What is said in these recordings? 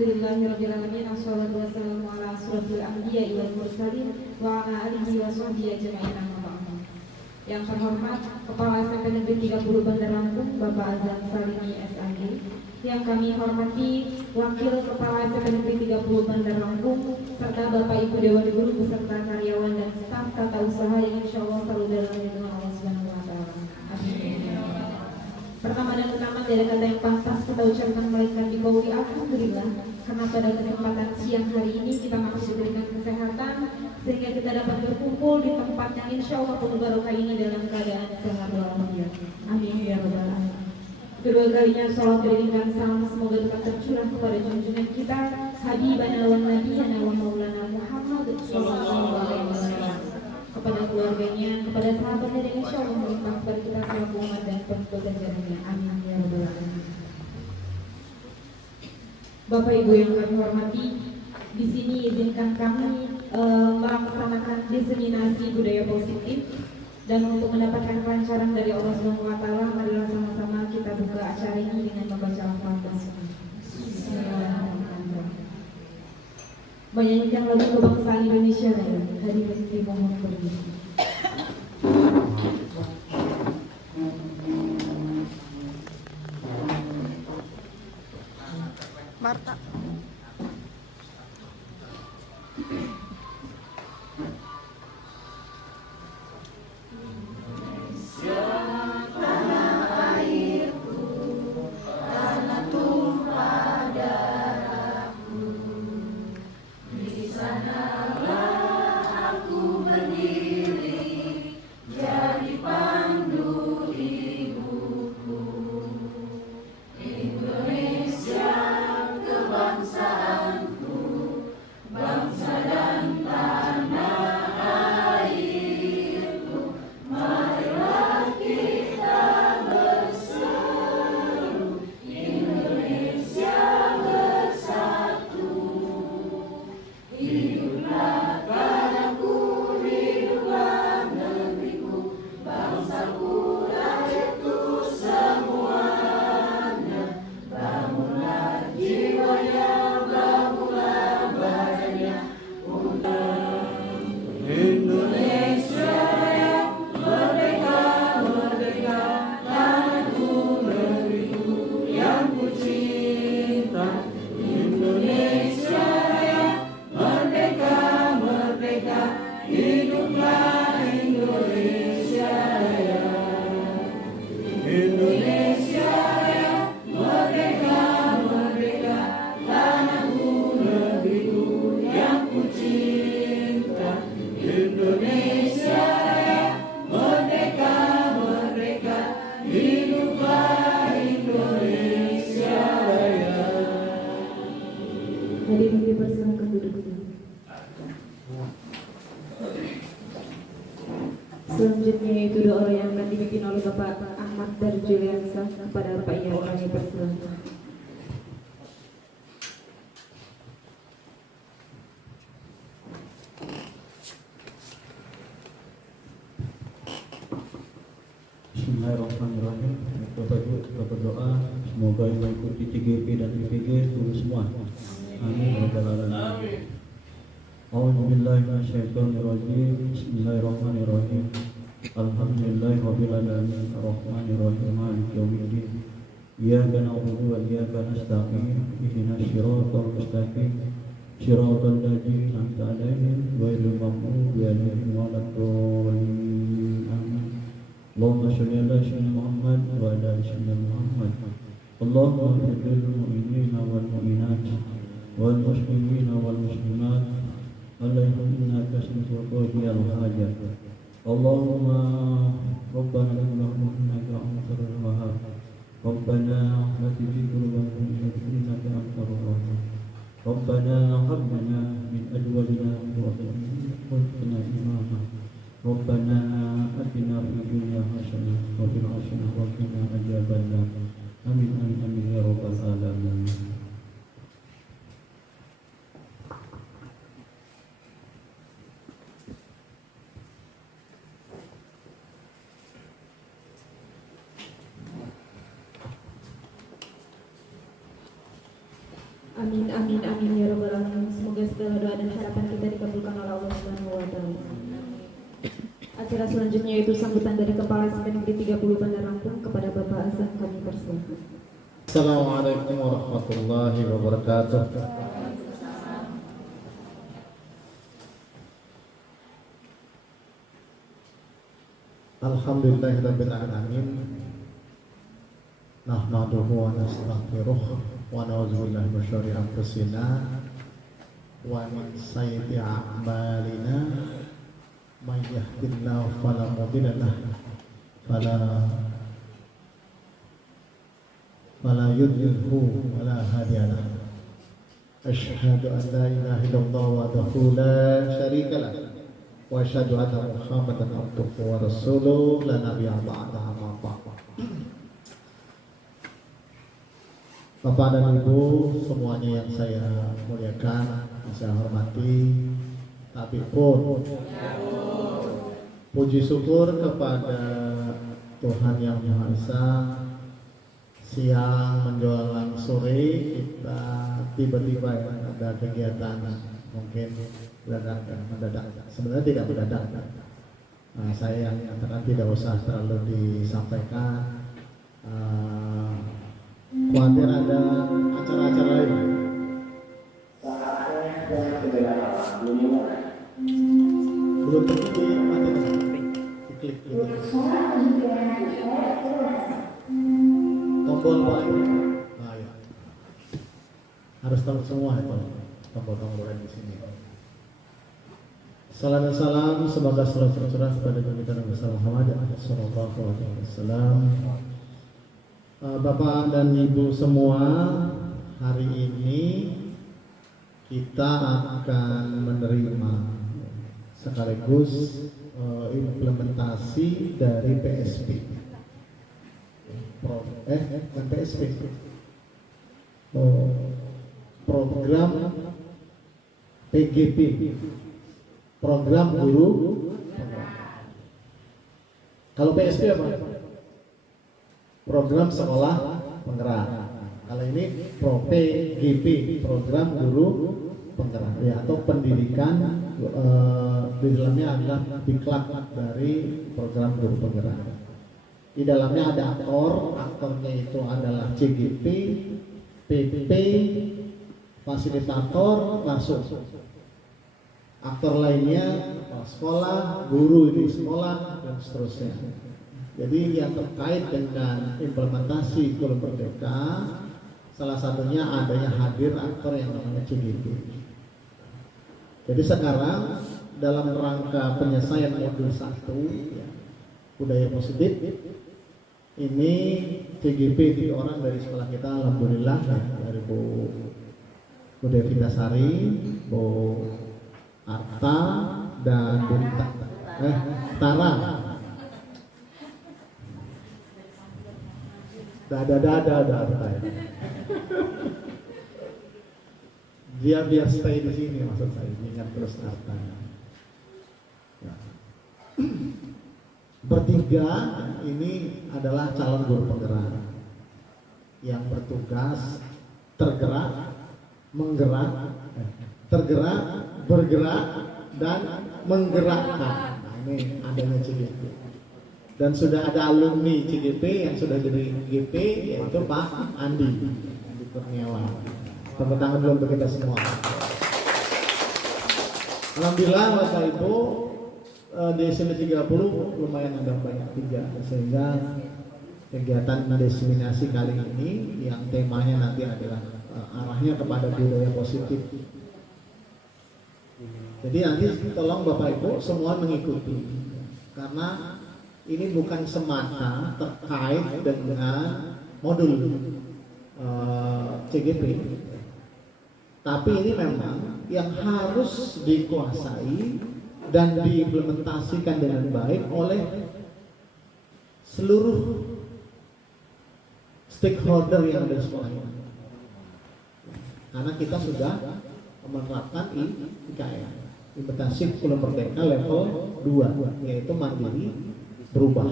Alhamdulillahirabbil alamin. Wassalatu wassalamu ala asyrofil anbiya'i wal mursalin wa ala alihi wa sahbihi ajma'in. Yang terhormat Kepala SMP Negeri 30 Bandar Lampung Bapak Azam Salimi SAG. Yang kami hormati Wakil Kepala SMP Negeri 30 Bandar Lampung serta Bapak Ibu Dewan Guru beserta karyawan dan staf tata usaha yang insya Allah selalu dalam lindungan Allah Subhanahu wa Ta'ala. Amin. Pertama dan utama dari kata yang pantas kita ucapkan melainkan di kauli alhamdulillah, karena pada kesempatan siang hari ini kita masih diberikan kesehatan sehingga kita dapat berkumpul di tempat yang insya Allah penuh barokah ini dalam keadaan sehat walafiat. Amin ya rabbal alamin. Kedua kalinya salat beriringan salam semoga tetap tercurah kepada junjungan kita Habibana wan Nabiyana wa Maulana Muhammad sallallahu alaihi wasallam, kepada keluarganya, kepada sahabatnya, dan insya Allah melimpah kepada kita selaku umat dan pengikut ajarannya. Amin ya rabbal alamin. Bapak Ibu yang kami hormati, di sini izinkan kami melaksanakan diseminasi budaya positif, dan untuk mendapatkan kelancaran dari Allah Subhanahu wa Ta'ala, marilah sama-sama kita buka acara ini dengan membaca Al-Fatihah. Bismillahirrahmanirrahim. Menyanyikan lagu kebangsaan Indonesia Raya. Hadirin dimohon berdiri. Marta. Hadirin dipersilakan duduk. Selanjutnya itu doa yang akan dipimpin oleh Bapak Ahmad Darjuliansa kepada Bapak Ian kami persilakan. Bismillahirrahmanirrahim. Bapak Ibu kita berdoa semoga yang mengikuti CGP dan IPG lulus semua. Amin ya rabbal alamin. A'udzubillahi minasyaitonirrajim. Bismillahirrahmanirrahim. Alhamdulillahirabbil alamin. Arrahmanirrahim. Maliki yaumiddin. Iyyaka na'budu wa iyyaka nasta'in. Ihdinas shiratal mustaqim. Shiratal ladzina an'amta 'alaihim ghairil maghdubi 'alaihim waladdallin. Amin. Allahumma sholli ala sayyidina Muhammad wa ala ali sayyidina Muhammad. Allahumma ighfir lil mu'minina wal mu'minat wal muslimina wal muslimat. Allahumma innaka sami'un qaribul hajat. Allahumma rabbana innaka antal wahhab. Rabbana la tuzigh qulubana innaka antal wahhab. Rabbana hab lana min azwajina wa dhurriyyatina imama. Rabbana atina fid dunya hasanah wa fil akhirati wa qina adzabannar. Amin amin amin ya rabbal alamin. Amin, amin, amin ya Rabbal Alamin. Semoga segala doa dan harapan kita dikabulkan oleh Allah Subhanahu wa Ta'ala. Acara selanjutnya yaitu sambutan dari Kepala SPNUD 30 Bandar Lampung kepada Bapak Azam, kami persilakan. Assalamualaikum warahmatullahi wabarakatuh. Alhamdulillahirabbil alamin. Nahmaduhu wa nastaghfiruh wa na'udzu billahi min syururi anfusina wa min sayyiati a'malina. May yahdihillahu fala mudilla lahu fala yudlilhu wa la hadiya lahu. Asyhadu an la ilaha illallah wahdahu la syarika lahu wa asyhadu anna Muhammadan abduhu wa rasuluh la nabiyya ba'dahu amma ba'd. Bapak dan Ibu semuanya yang saya muliakan, yang saya hormati, tapi pun puji syukur kepada Tuhan Yang Maha Esa. Siang menjelang sore kita tiba-tiba ada kegiatan mungkin mendadak. Sebenarnya tidak mendadak. Saya yang nyatakan tidak usah terlalu disampaikan. Khawatir ada acara-acara lain. Belum terjadi mati klik tombol Pak. Nah, ya. Harus tahu semua ya tombol-tombolan di sini. Salam dan salam semoga selalu tercurah kepada Nabi besar Muhammad sallallahu alaihi wasallam. Bapak dan Ibu semua, hari ini kita akan menerima sekaligus implementasi dari PSP. PSP. Program PGP. Program guru. Kalau PSP apa? Program sekolah penggerak. Kalau ini PGP, program guru penggerak ya, atau pendidikan di dalamnya adalah diklat dari program guru penggerak. Di dalamnya ada aktornya itu adalah CGP, PP, fasilitator, masuk. Aktor lainnya sekolah, guru di sekolah dan seterusnya. Jadi yang terkait dengan implementasi kurikulum merdeka, salah satunya adanya hadir aktor yang namanya CGP. Jadi sekarang dalam rangka penyelesaian modul 1 ya, budaya positif, ini CGP 3 orang dari sekolah kita, alhamdulillah ya, dari Bu Devi Dasari, Bu Arta dan Bu Tara. Ada ya. Dia biar stay di sini, maksud saya ingat terus Arta. Ya. Bertiga ini adalah calon guru penggerak yang bertugas tergerak, menggerak, tergerak, bergerak dan menggerakkan. Nah, ini adanya CGP. Dan sudah ada alumni CGP yang sudah jadi GP, yaitu Pak Andi Kurniawan. Tepuk tangan dulu untuk kita semua. Alhamdulillah Bapak Ibu, Desember 30 lumayan ada banyak juga, sehingga kegiatan diseminasi kali ini yang temanya nanti adalah arahnya kepada budaya positif. Jadi nanti tolong Bapak Ibu semua mengikuti, karena ini bukan semata terkait dengan modul CGP, tapi ini memang yang harus dikuasai dan diimplementasikan dengan baik oleh seluruh stakeholder yang ada di sekolah ini. Karena kita sudah menerapkan IKM, implementasi kurikulum merdeka level 2, yaitu mandiri berubah.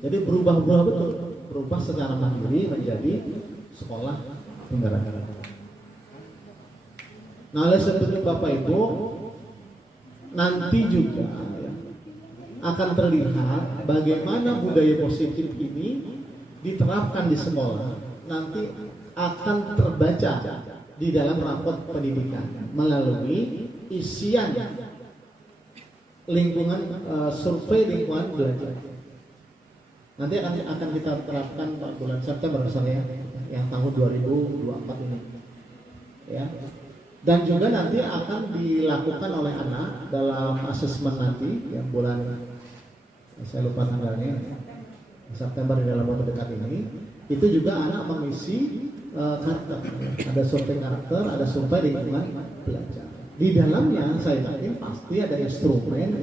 Jadi berubah betul, berubah secara mandiri menjadi sekolah penggerak. Nah, oleh sebab itu Bapak Ibu, nanti juga ya, akan terlihat bagaimana budaya positif ini diterapkan di sekolah. Nanti akan terbaca di dalam rapot pendidikan melalui isian lingkungan survei lingkungan belajar. Nanti akan kita terapkan bulan September misalnya yang tahun 2024 ini. Ya. Dan juga nanti akan dilakukan oleh anak dalam asesmen nanti yang bulan saya lupa tanggalnya September di dalam waktu dekat ini. Itu juga anak mengisi karakter, ada survei karakter, ada survei lingkungan belajar. Di dalamnya saya yakin pasti ada instrumen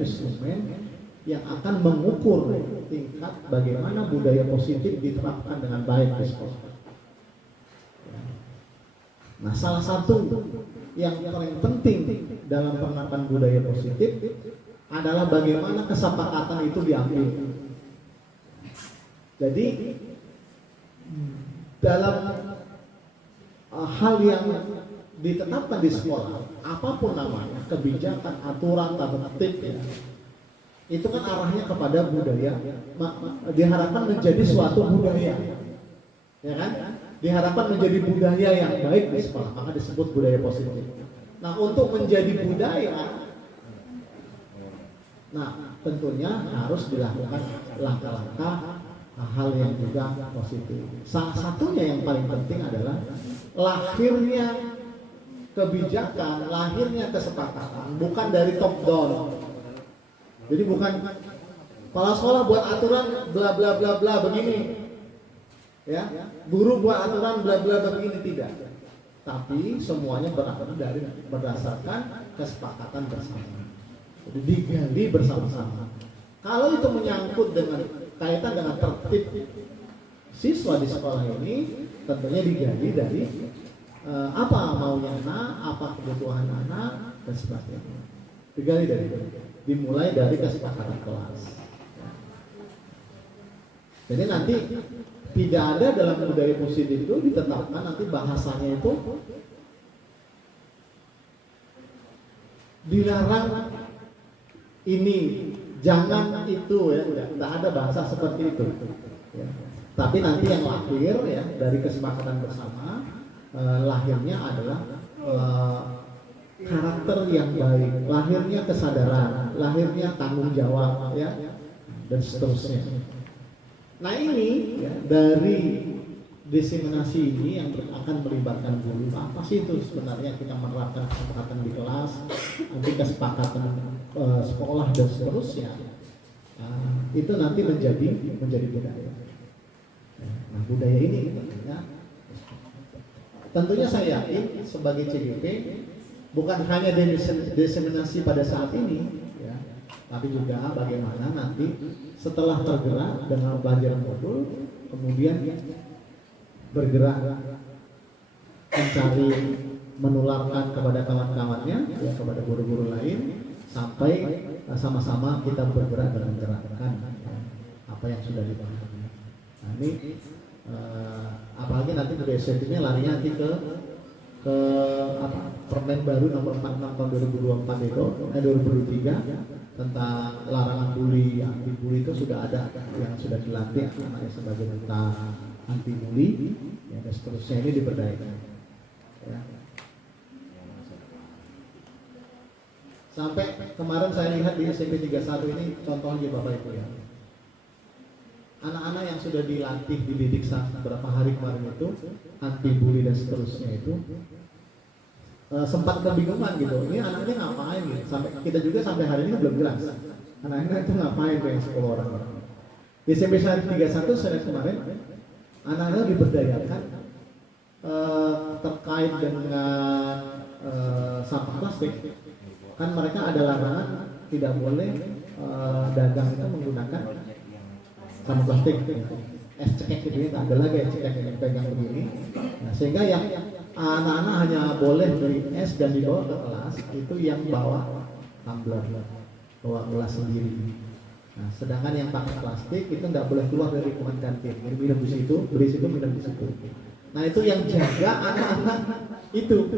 yang akan mengukur tingkat bagaimana budaya positif diterapkan dengan baik di sekolah. Nah, salah satu yang paling penting dalam penerapan budaya positif adalah bagaimana kesepakatan itu diambil. Jadi dalam hal yang ditetapkan di sekolah, apapun namanya, kebijakan, aturan, tata tertib, ya, itu kan arahnya kepada budaya, diharapkan menjadi suatu budaya, ya kan? Diharapkan menjadi budaya yang baik di sekolah, maka disebut budaya positif. Nah, untuk menjadi budaya, nah tentunya harus dilakukan langkah-langkah hal yang juga positif. Salah satunya yang paling penting adalah lahirnya kebijakan, lahirnya kesepakatan bukan dari top down. Jadi bukan kepala sekolah buat aturan bla bla bla bla begini, ya, guru buat aturan bla bla begini, tidak. Tapi semuanya berdasarkan kesepakatan bersama. Jadi digali bersama-sama. Kalau itu menyangkut dengan kaitan dengan tertib siswa di sekolah ini, tentunya digali dari apa maunya anak, apa kebutuhan anak, dan sebagainya. Digali dari dimulai dari kesepakatan kelas. Jadi nanti tidak ada dalam budaya positif itu ditetapkan nanti bahasanya itu dilarang ini, jangan itu, ya, tidak ada bahasa seperti itu. Ya. Tapi nanti yang lahir ya dari kesepakatan bersama, lahirnya adalah karakter yang baik, lahirnya kesadaran, lahirnya tanggung jawab, ya, dan seterusnya. Nah ini ya, dari diseminasi ini yang akan melibatkan guru, apa sih itu sebenarnya kita menerapkan kesepakatan di kelas, nanti kesepakatan sekolah dan seterusnya, itu nanti menjadi budaya. Nah budaya ini tentunya saya yakin sebagai CGP bukan hanya diseminasi pada saat ini, ya, tapi juga bagaimana nanti setelah tergerak dengan pelajaran modul, kemudian bergerak mencari menularkan kepada kawan-kawannya, ya, kepada guru-guru lain, sampai sama-sama kita bergerak dan menggerakkan ya, apa yang sudah dipahami. Nah ini apalagi nanti budaya positifnya larinya nanti ke Permen baru nomor 46 tahun 2024 itu 2023 tentang larangan bully, anti bully itu sudah ada yang sudah dilatih namanya sebagai duta anti bully, ya, dan seterusnya ini diberdayakan. Ya. Sampai kemarin saya lihat di SMP 31 ini contohnya Bapak Ibu ya. Anak-anak yang sudah dilatih, dididik beberapa hari kemarin itu anti bully dan seterusnya itu sempat kebingungan gitu. Ini anaknya ngapain gitu? Sampai kita juga sampai hari ini belum jelas. Anak-anak itu ngapain tuh yang 10 orang. Di SMP 31 saya kemarin anak-anak diberdayakan terkait dengan sampah plastik. Kan mereka ada larangan tidak boleh dagang itu menggunakan sampah plastik, es cekek gitu ya, ada lagi es cekek yang pegang begini. Nah, sehingga yang anak-anak hanya boleh beli es dan dibawa ke kelas itu yang bawa tumbler, bawa gelas sendiri. Nah, sedangkan yang pakai plastik itu tidak boleh keluar dari lingkungan kantin, minum di situ, beli situ, minum di situ. Nah itu yang jaga anak-anak itu.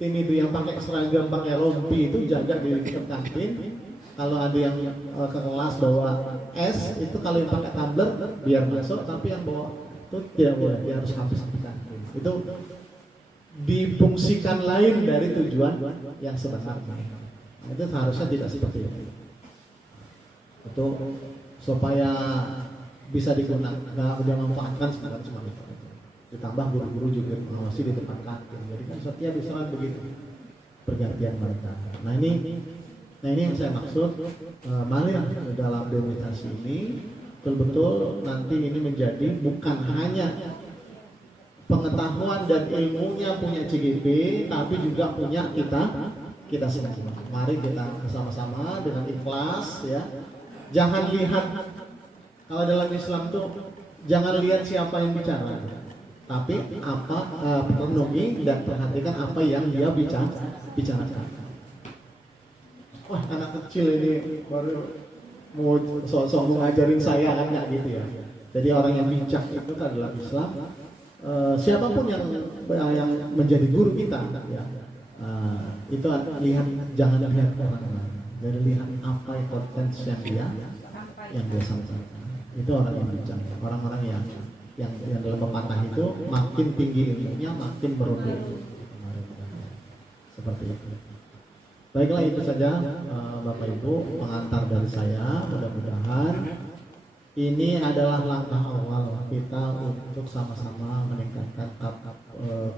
tim itu yang pakai seragam, pakai rompi itu jaga di dekat kantin. Kalau ada yang ke kelas bawa es, itu kalau yang pakai tumbler biar masuk, tapi yang bawa itu tidak boleh, dia harus habis di kantin. Itu difungsikan lain dari tujuan yang sebenarnya. Nah, itu seharusnya tidak seperti itu. Itu supaya bisa digunakan, udah memanfaatkan sekarang cuma itu. Ditambah guru-guru juga mengawasi di depan kantin. Jadi kan setiap diserang begitu pergantian mereka. Nah ini yang saya maksud. Mari dalam demonstrasi ini betul-betul nanti ini menjadi bukan hanya pengetahuan dan ilmunya punya CGP, tapi juga punya kita semua. Mari kita sama-sama dengan ikhlas ya. Jangan lihat, kalau dalam Islam tuh jangan lihat siapa yang bicara, tapi apa renungi dan perhatikan apa yang dia bicarakan. Wah, anak kecil ini baru mau sok-sok ngajarin saya kan nggak gitu ya. Jadi orang yang bijak itu kan dalam Islam, siapapun yang menjadi guru kita ya, itu lihat, jangan lihat orang lain, jadi lihat apa potensi yang dia sampaikan. Itu orang yang bijak, orang-orang yang dalam pepatah itu makin tinggi ilmunya makin merunduk. Seperti itu. Baiklah, itu saja Bapak Ibu pengantar dari saya. Mudah-mudahan ini adalah langkah awal kita untuk sama-sama meningkatkan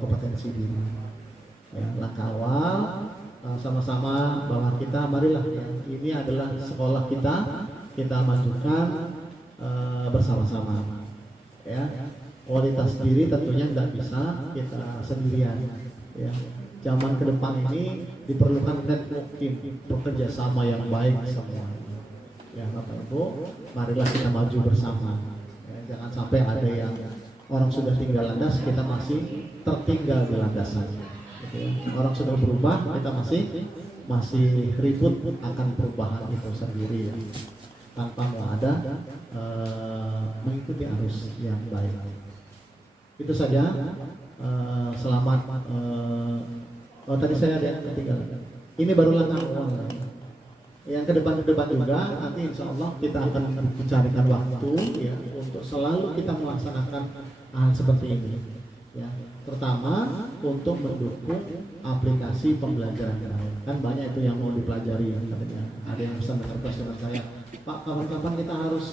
kompetensi diri. Ya, langkah awal sama-sama bahwa kita marilah ini adalah sekolah kita majukan bersama-sama. Ya, kualitas diri tentunya tidak bisa kita sendirian. Ya, zaman ke depan ini diperlukan networking, bekerja sama yang baik semua. Ya Bapak Ibu, marilah kita maju bersama. Ya, jangan sampai ada yang orang sudah tinggal landas, kita masih tertinggal di landasan. Gitu ya. Orang sudah berubah, kita masih ribut akan perubahan itu sendiri ya. Tanpa ada mengikuti arus yang baik. Itu saja. Selamat. Tadi saya ada yang ketinggalan. Ini baru langkah awal. Yang ke depan juga nanti insya Allah kita akan mencarikan waktu ya untuk selalu kita melaksanakan hal seperti ini. Ya, terutama untuk mendukung aplikasi pembelajaran daring. Kan banyak itu yang mau dipelajari ya, katanya. Ada yang pesan dengan saya, Pak, kapan-kapan kita harus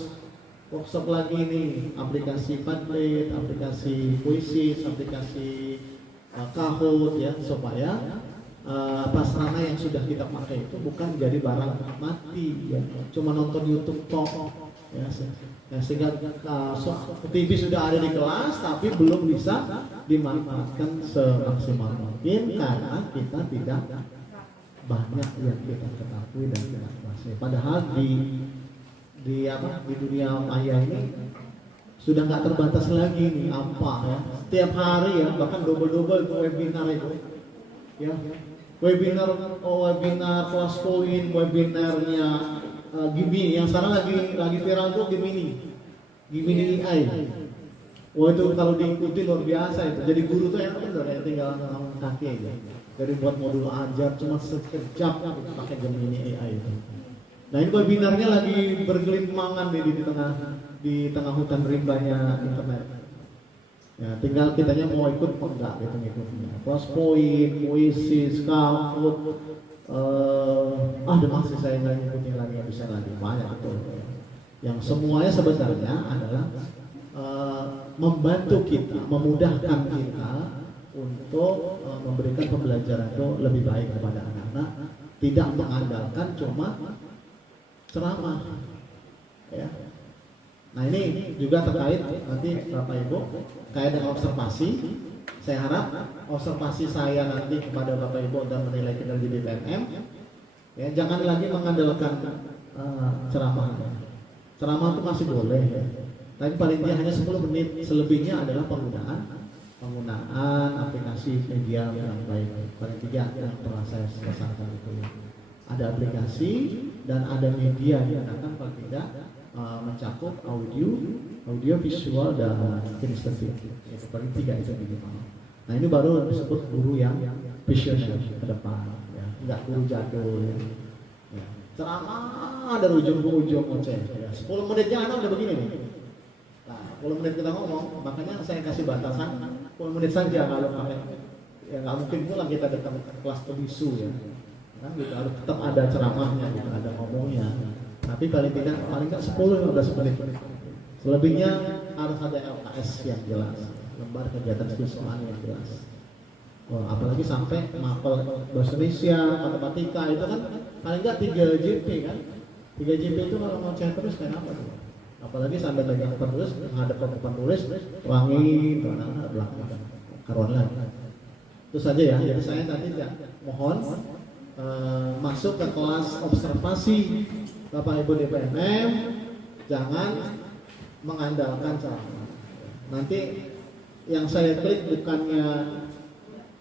workshop lagi nih, aplikasi Padlet, aplikasi Puisis, aplikasi Kahoot ya, supaya sarana yang sudah kita pakai itu bukan jadi barang mati ya, cuma nonton YouTube tok ya, sehingga TV sudah ada di kelas tapi belum bisa dimanfaatkan semaksimal mungkin karena kita tidak banyak yang kita ketahui dan kita kuasai. Padahal di dunia maya ini sudah nggak terbatas lagi nih apa ya, setiap hari ya, bahkan double webinar itu ya, webinar kelas poin, webinarnya Gemini yang sekarang lagi viral tuh Gemini AI. Wah itu kalau diikuti luar biasa itu. Jadi guru tuh yang benar ya, tinggal ngomong kaki aja. Jadi buat modul ajar cuma sekejap pakai Gemini AI itu. Nah ini webinarnya lagi bergelimpangan di tengah hutan rimbanya internet. Ya, tinggal kitanya mau ikut atau enggak gitu ngikutnya. Crosspoint, Puisis, Kahoot, ada masih saya nggak ngikutin lagi, nggak bisa lagi, banyak betul. Yang semuanya sebenarnya adalah membantu kita, memudahkan kita untuk memberikan pembelajaran itu lebih baik kepada anak-anak, tidak mengandalkan cuma ceramah. Ya. Nah ini juga terkait nanti Bapak Ibu kait dengan observasi. Saya harap observasi saya nanti kepada Bapak Ibu dan menilai kinerja di PNM ya, jangan lagi mengandalkan ceramah. Ceramah itu masih boleh ya, tapi paling tidak hanya 10 menit. Selebihnya adalah penggunaan aplikasi media yang baik. Paling tidak yang pernah saya pesankan itu ya. Ada aplikasi dan ada media yang akan paling tidak mencakup audio, visual dan kinesthetik. Itu paling 3 itu minimal. Nah ini baru disebut guru yang visioner ke depan, ya. Nggak guru jadul. Ya. Ya. Ceramah dari ujung ke ujung ngoceh. Ya. 10 menitnya anak udah begini nih. Nah, 10 menit kita ngomong, makanya saya kasih batasan 10 menit saja kalau pakai. Ya nggak mungkin pula kita datang ke kelas pebisu ya. Kan gitu, harus tetap ada ceramahnya, gitu, ada ngomongnya. Tapi paling nggak 10-15 menit. Selebihnya harus ada LKS yang jelas, lembar kegiatan siswaan yang jelas. Apalagi sampai mapel bahasa Indonesia, matematika itu kan paling nggak 3 JP kan. 3 JP itu kalau mau cek terus kayak apa tuh? Apalagi sampai pegang penulis, menghadap ke penulis, wangi, belakang, karuan lagi. Itu saja ya. Jadi saya tadi mohon masuk ke kelas observasi Bapak Ibu DPMM, jangan mengandalkan ceramah. Nanti yang saya klik bukannya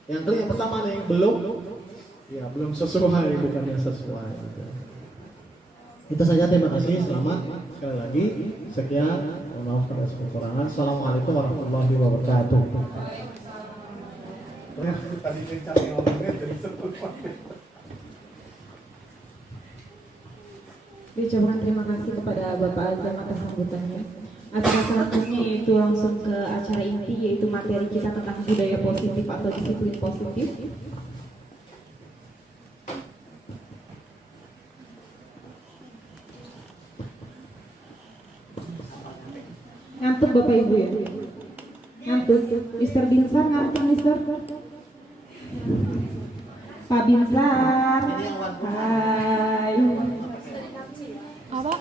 yang klik yang pertama nih belum sesuai, bukannya sesuai. Itu saja, terima kasih, selamat sekali lagi, sekian, mohon maaf atas kekurangan. Assalamualaikum warahmatullahi wabarakatuh. Tadi cari ngomongnya jadi sebut. Diucapkan terima kasih kepada Bapak Azam atas sambutannya. Acara selanjutnya yaitu langsung ke acara inti, yaitu materi kita tentang budaya positif atau disiplin positif. Ngantuk Bapak Ibu ya? Ngantuk. Mister Binsar ngantuk Mister? Pak Binsar. Hai. Apa?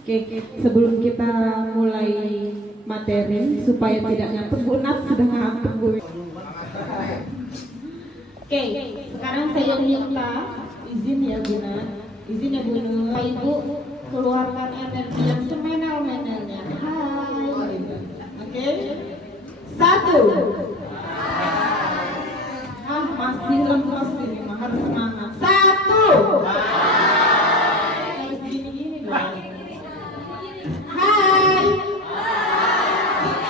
Oke, sebelum kita mulai materi supaya tidak ngantuk, Bu Nat sudah ngantuk Bu. Oke, sekarang saya minta izin ya Bu Nat, izin ya Bu Nur, Ibu keluarkan energi yang semenal-menalnya. Hai, gitu. Oke, 1. Masih lemas ini, harus semangat. 1. Harus gini-gini dong. Hai.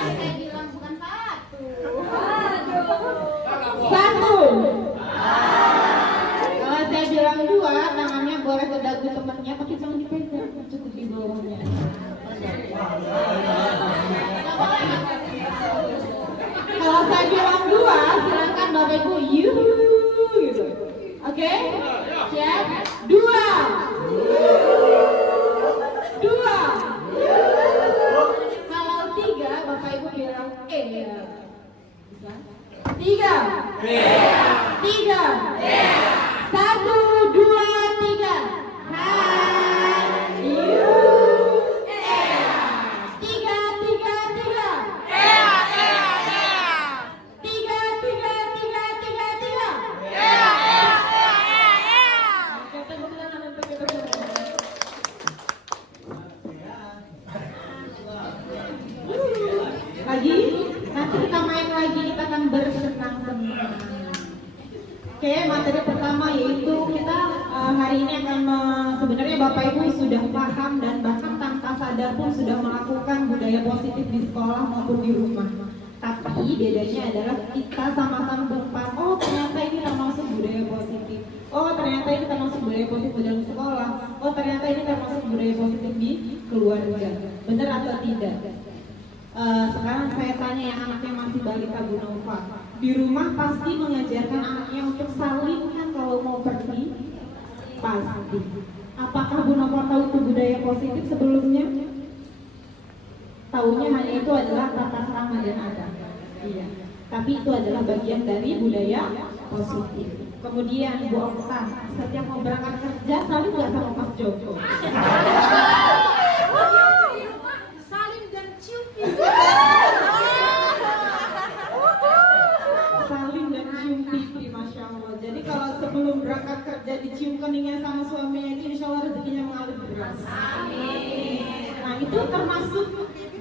Saya bilang bukan 1. Kalau saya bilang 2, tangannya boleh ke dagu temannya, tapi jangan dipegang, cukup di bawahnya. Kalau saya bilang 2, silakan Bapak Ibu gitu. Oke? Siap? 2. 2. Kalau 3, Bapak Ibu bilang ya. Bisa? 3. 3. 1, 2, 3. Hai. You. 3, 3, 3. 3, 3, 3. 3. Lagi, nanti kita main lagi, kita akan bersenang-senang. Oke, materi pertama yaitu kita hari ini akan sebenarnya Bapak Ibu sudah paham dan bahkan tanpa sadar pun sudah melakukan budaya positif di sekolah maupun di rumah. Tapi bedanya adalah kita sama-sama berpaham, oh ternyata ini termasuk budaya positif. Oh ternyata ini termasuk budaya positif di dalam sekolah. Oh ternyata ini termasuk budaya positif di keluarga. Benar atau tidak? Sekarang saya tanya yang anaknya masih balita Bu Nova, di rumah pasti mengajarkan anaknya untuk saling kan kalau mau pergi? Pasti. Apakah Bu Nova tahu itu budaya positif sebelumnya? Taunya hanya itu adalah tata krama dan adab. Iya. Tapi itu adalah bagian dari budaya positif. Kemudian Bu Okta, setiap mau berangkat kerja selalu nggak sama Mas Joko? Saling dan cium pipi. Saling dan cium pipi, Masya Allah. Jadi kalau sebelum berangkat kerja dicium keningnya sama suaminya, itu insya Allah rezekinya mengalir deras. Nah itu termasuk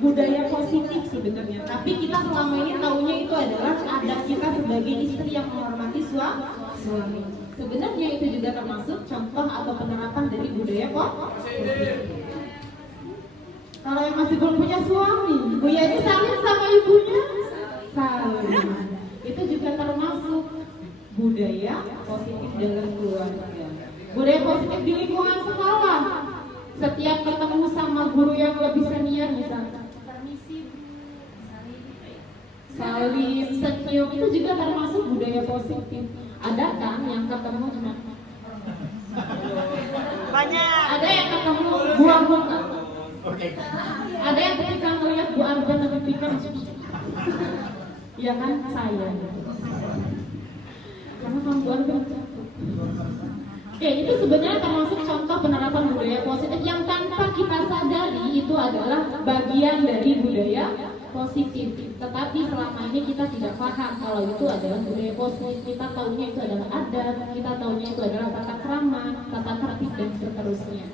budaya positif sebenarnya. Tapi kita selama ini taunya itu adalah adab kita sebagai istri yang menghormati suami. Sebenarnya itu juga termasuk contoh atau penerapan dari budaya positif. Kalau yang masih belum punya suami, Buya ini saling sama ibunya, saling. Itu juga termasuk budaya positif dalam keluarga. Budaya positif di lingkungan sekolah. Setiap ketemu sama guru yang lebih senior misalkan, saling senyum, itu juga termasuk budaya positif. Ada kan yang ketemu cuma banyak. Ada yang ketemu buang muka. Ada yang ketika melihat Bu Arban lebih pikir, ya kan saya. Karena kan Bu Arban. Oke, itu sebenarnya termasuk contoh penerapan budaya positif yang tanpa kita sadari itu adalah bagian dari budaya positif. Tetapi selama ini kita tidak paham kalau itu adalah budaya positif. Kita tahunya itu adalah adat, kita tahunya itu adalah tata krama, tata tertib dan seterusnya.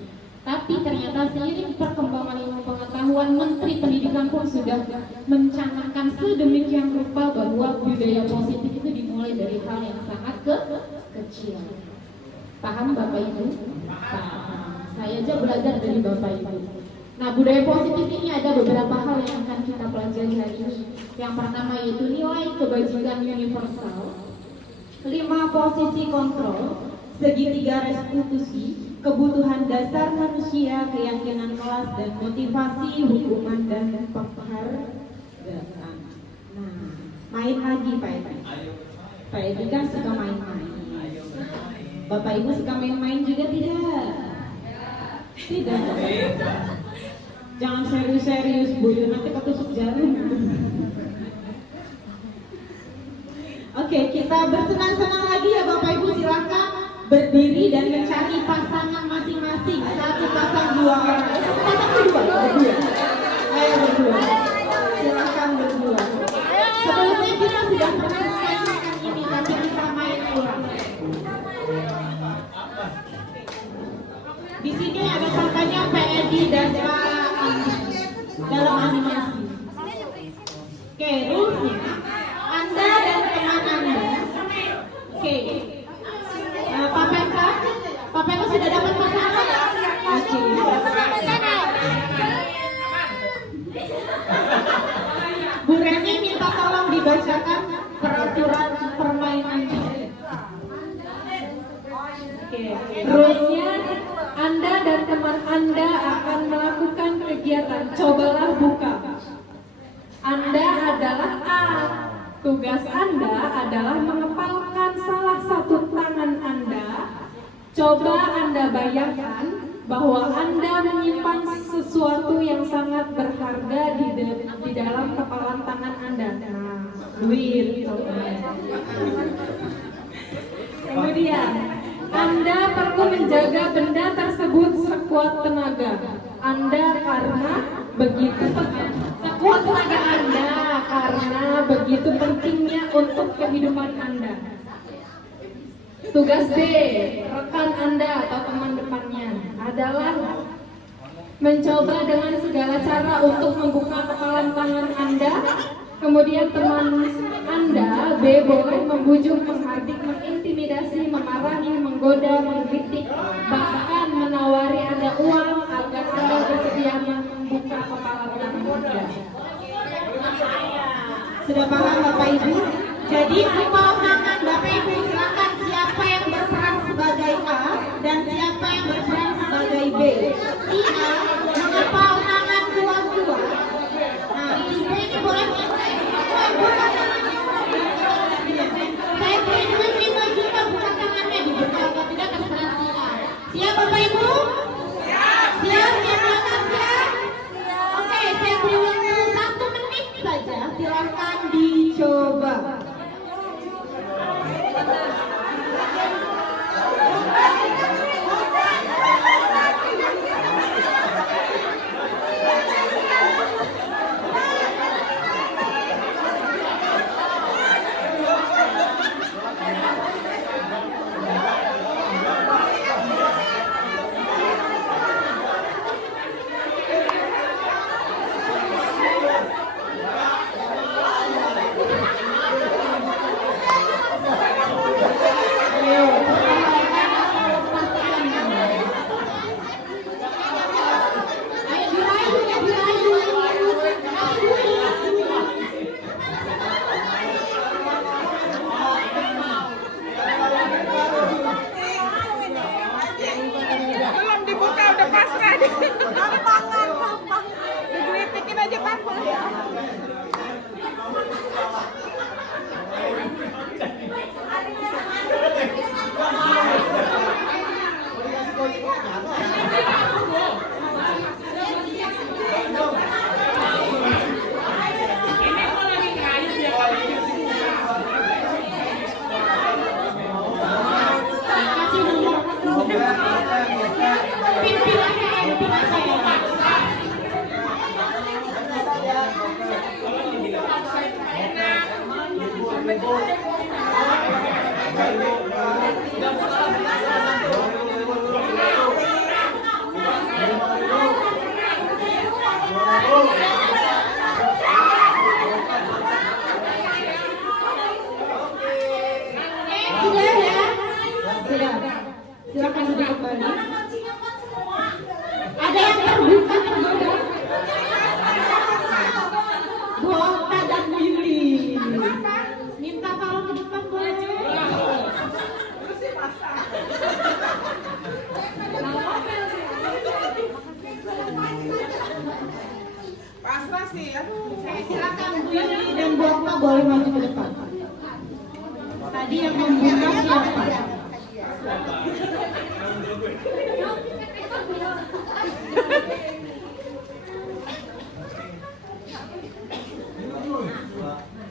Tapi ternyata seiring perkembangan ilmu pengetahuan, Menteri Pendidikan pun sudah mencanangkan sedemikian rupa bahwa budaya positif itu dimulai dari hal yang sangat kecil. Paham Bapak Ibu? Paham. Saya aja belajar dari Bapak Ibu. Nah, budaya positif ini ada beberapa hal yang akan kita pelajari hari ini. Yang pertama yaitu nilai kebajikan universal, 5 posisi kontrol, segitiga restitusi, kebutuhan dasar manusia, keyakinan kelas dan motivasi, hukuman dan penghargaan. Nah, main lagi Pak Edi. Pak Edi kan suka main-main. Bapak Ibu suka main-main juga tidak? Tidak. Jangan serius-serius Bu, nanti ketusuk jarum. Oke, kita bersenang-senang lagi ya Bapak Ibu, silakan berdiri dan mencari pasangan masing-masing. Satu pasang, 2 orang. Pasang kedua, berdua. Ayo berdua. Silakan berdua. Sebelumnya kita sudah pernah mainkan ini, tapi kita main ulang. Di sini ada contohnya Pak Edi dan Pak Andi dalam animasi. Oke, rulesnya Anda dan teman Anda. Oke, Pak Penta sudah dapat pasangan? Oke. Bu Reni minta tolong dibacakan peraturan permainannya. Oke, rulesnya Anda dan teman Anda akan melakukan kegiatan cobalah buka. Anda adalah A. Tugas Anda adalah mengepalkan salah satu tangan Anda. Coba Anda bayangkan bahwa Anda menyimpan sesuatu yang sangat berharga di dalam kepalan tangan Anda. Nah, duit. Kemudian Anda perlu menjaga benda tersebut sekuat tenaga Anda karena begitu sekuat tenaga Anda karena begitu pentingnya untuk kehidupan Anda. Tugas B, rekan Anda atau teman depannya adalah mencoba dengan segala cara untuk membuka kepalan tangan Anda. Kemudian teman Anda, B, boleh membujuk, menghardik, mengintimidasi, memarahi, menggoda, mengkritik, bahkan menawari Anda uang agar Anda bersedia membuka kepala tangan Anda. Sudah paham Bapak Ibu? Jadi kepala tangan Bapak Ibu, silakan siapa yang berperan sebagai A dan siapa yang berperan sebagai B. Si A mengepal tangan dua-dua. Nah, si B ini boleh saya beri duit 5 juta bukan tangannya dibuka atau tidak terserah si A. Siap Bapak Ibu? Siap, siap, siap. Oke, saya beri waktu 1 menit saja. Silakan dicoba. pasrah deh. Gampang. Digelitikin aja Pak. Silakan duduk kembali. Ada yang terbuka tergoda. Gota dan Willy. Minta tolong ke depan boleh? Pasrah sih, aduh. Silakan Willy dan Gota boleh maju ke depan. Tadi yang membuka siapa?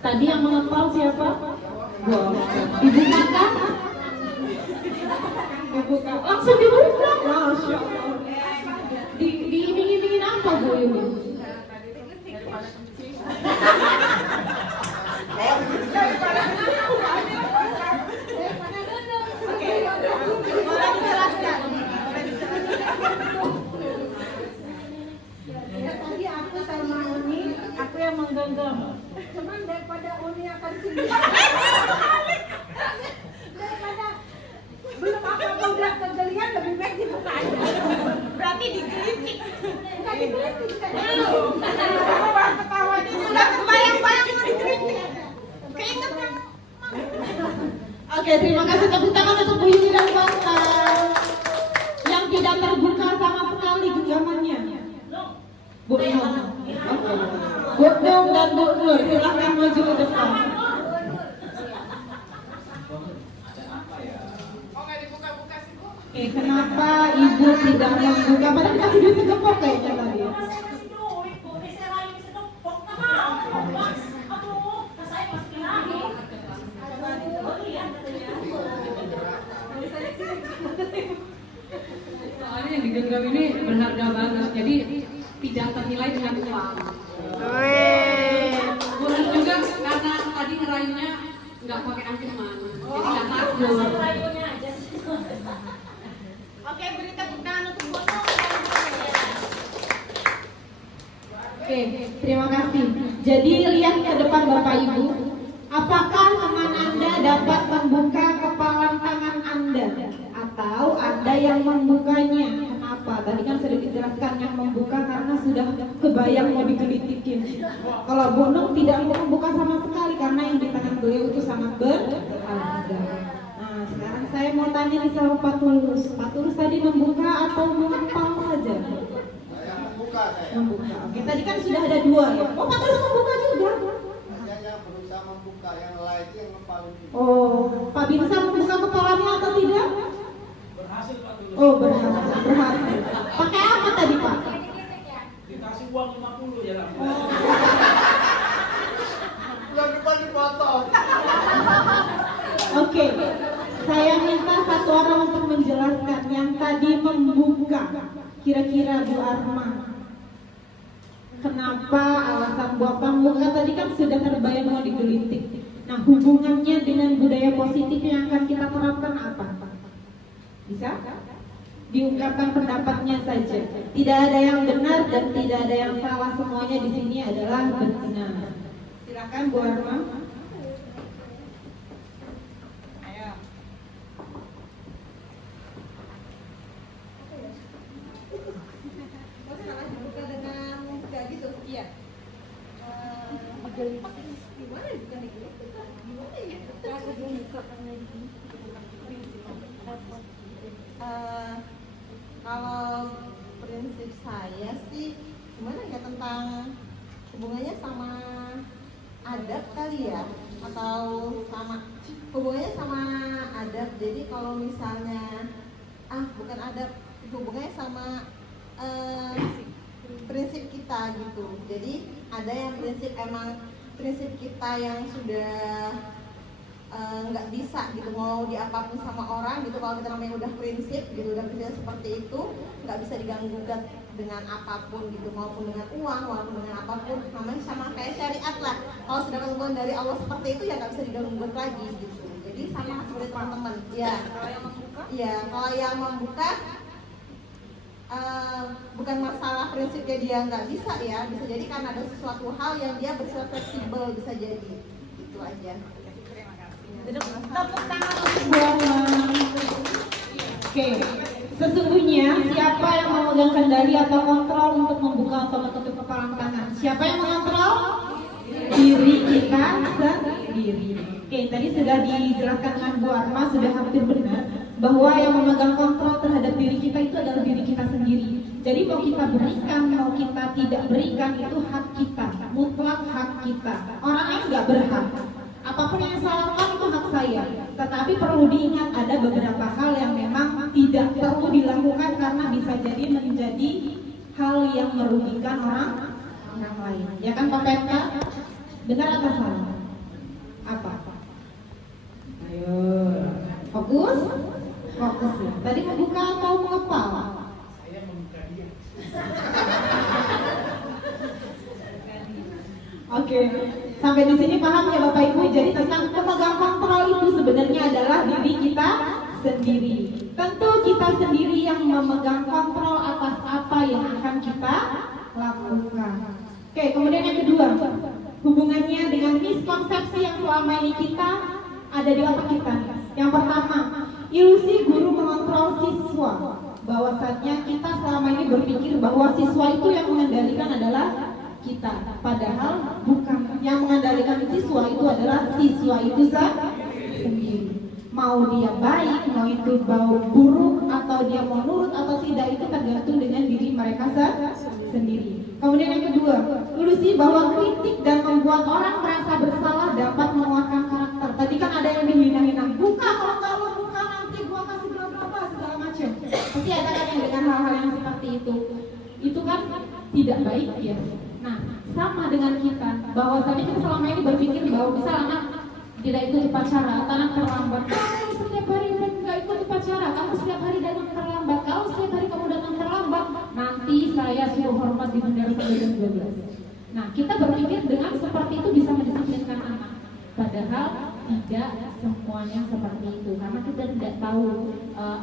Tadi yang mengepal siapa? Dibukakan? Dibuka. Langsung dibuka. Masya Allah. Diiming-imingin apa Bu Yuni? Boleh dijelaskan? Ya tadi aku sama Uni, Aku yang menggenggam. cuman daripada Uni akan sini. Daripada belum apa-apa udah kegelian, lebih baik dibuka aja. Berarti digelitik. Bukan digelitik, kita Belum. Ketawanya udah kebayang-bayang mau digelitik. Keingetan. Oke, terima kasih tepuk tangan untuk Bu Yuni dan Gota yang tidak terbuka sama sekali genggamannya. Bu Nur, Bu Dong dan Bu Nur, silahkan maju ke depan. Oke, kenapa Ibu tidak membuka? Padahal dikasih duit segepok kayaknya tadi. Soalnya yang digenggam ini berharga banget, jadi tidak ternilai dengan uang. Kurang juga karena tadi ngerayunya nggak pakai angkeman, jadi nggak takut. Oke, beri tepuk tangan untuk Bono. Oke, terima kasih. Jadi lihat ke depan Bapak Ibu, apakah teman Anda dapat membuka kepalan tangan Anda atau Anda yang membukanya? Kenapa? Tadi kan sudah dijelaskan yang membuka karena sudah kebayang mau digelitikin. Kalau Bonong tidak mau membuka sama sekali karena yang di tangan beliau itu sangat berharga. Nah, sekarang saya mau tanya nih sama Pak Tulus. Pak Tulus tadi membuka atau mengepal saja? Membuka. Oke, tadi kan sudah ada dua ya. Oh, Pak Tulus membuka juga. Yang berusaha membuka, yang lain yang ngepalin. Oh, Pak Binsa membuka kepalanya atau tidak? Berhasil Pak Tulus. Oh, berhasil. Pakai apa tadi Pak? Dikasih uang 50 ya lah. Bulan depan dipotong. Oke, saya minta satu orang untuk menjelaskan yang tadi membuka. Kira-kira Bu Arma, kenapa alasan buat membuka tadi kan sudah terbayang mau digelitik. Nah, hubungannya dengan budaya positif yang akan kita terapkan apa? Bisa? Diungkapkan pendapatnya saja. Tidak ada yang benar dan tidak ada yang salah, semuanya di sini adalah benar. Silakan Bu Arma. Salah dibuka dengan kayak gitu. Iya. Digelitik gimana ya, bukan digelitik? Gimana ya? Aku dibuka karena kalau prinsip saya sih gimana ya tentang hubungannya sama adab kali ya, atau sama hubungannya sama adab. Jadi kalau misalnya bukan adab, hubungannya sama prinsip kita gitu. Jadi ada yang prinsip kita yang sudah nggak bisa gitu mau diapapun sama orang gitu. Kalau kita namanya udah prinsip gitu, udah prinsip seperti itu nggak bisa diganggu gugat dengan apapun gitu, maupun dengan uang, maupun dengan apapun. Namanya sama kayak syariat lah, kalau sudah ketentuan dari Allah seperti itu ya nggak bisa diganggu gugat lagi gitu. Jadi sama seperti teman-teman ya. Kalau yang membuka bukan masalah prinsipnya dia nggak bisa ya, bisa jadi karena ada sesuatu hal yang dia bersifat fleksibel, bisa jadi itu aja. Tepuk tangan untuk Bu Arma. Oke, sesungguhnya siapa yang memegang kendali atau kontrol untuk membuka atau menutup kepalang tangan? Siapa yang mengontrol? Diri kita sendiri. Oke, tadi sudah dijelaskan dengan Bu Arma, sudah hampir benar bahwa yang memegang kontrol terhadap diri kita itu adalah diri kita sendiri. Jadi mau kita berikan, mau kita tidak berikan, itu hak kita, mutlak hak kita. Orang lain nggak berhak. Apapun yang saya lakukan itu hak saya. Tetapi perlu diingat ada beberapa hal yang memang tidak perlu dilakukan karena bisa jadi menjadi hal yang merugikan orang lain. Ya kan Pak Penta? Benar atau salah? Apa? Ayo, fokus ya. Tadi membuka atau mengepal? Saya membuka dia. Oke, sampai di sini paham ya Bapak Ibu. Jadi tentang pemegang kontrol itu sebenarnya adalah diri kita sendiri. Tentu kita sendiri yang memegang kontrol atas apa yang akan kita lakukan. Oke, kemudian yang kedua, hubungannya dengan miskonsepsi yang selama ini kita ada di otak kita. Yang pertama, ilusi guru mengontrol siswa. Bahwasannya kita selama ini berpikir bahwa siswa itu yang mengendalikan adalah kita, padahal bukan. Yang mengendalikan siswa itu adalah siswa itu sendiri. Mau dia baik, mau itu buruk, atau dia mau nurut atau tidak, itu tergantung dengan diri mereka sendiri. Kemudian yang kedua, ilusi bahwa kritik dan membuat orang merasa bersalah dapat menguatkan karakter. Tadi kan ada yang dihina-hina, buka, kalau nggak lo buka nanti gua kasih berapa segala macam. Pasti ada kan yang dengan hal-hal yang seperti itu. Itu kan tidak baik ya. Nah, sama dengan kita, bahwasannya kita selama ini berpikir bahwa misal anak tidak ikut upacara, atau anak terlambat, kamu setiap hari nggak ikut upacara, kamu setiap hari datang terlambat, kalau setiap hari kamu datang terlambat, nanti saya suruh hormat di bendera sampai jam 12. Nah, kita berpikir dengan seperti itu bisa mendisiplinkan anak, padahal tidak semuanya seperti itu, karena kita tidak tahu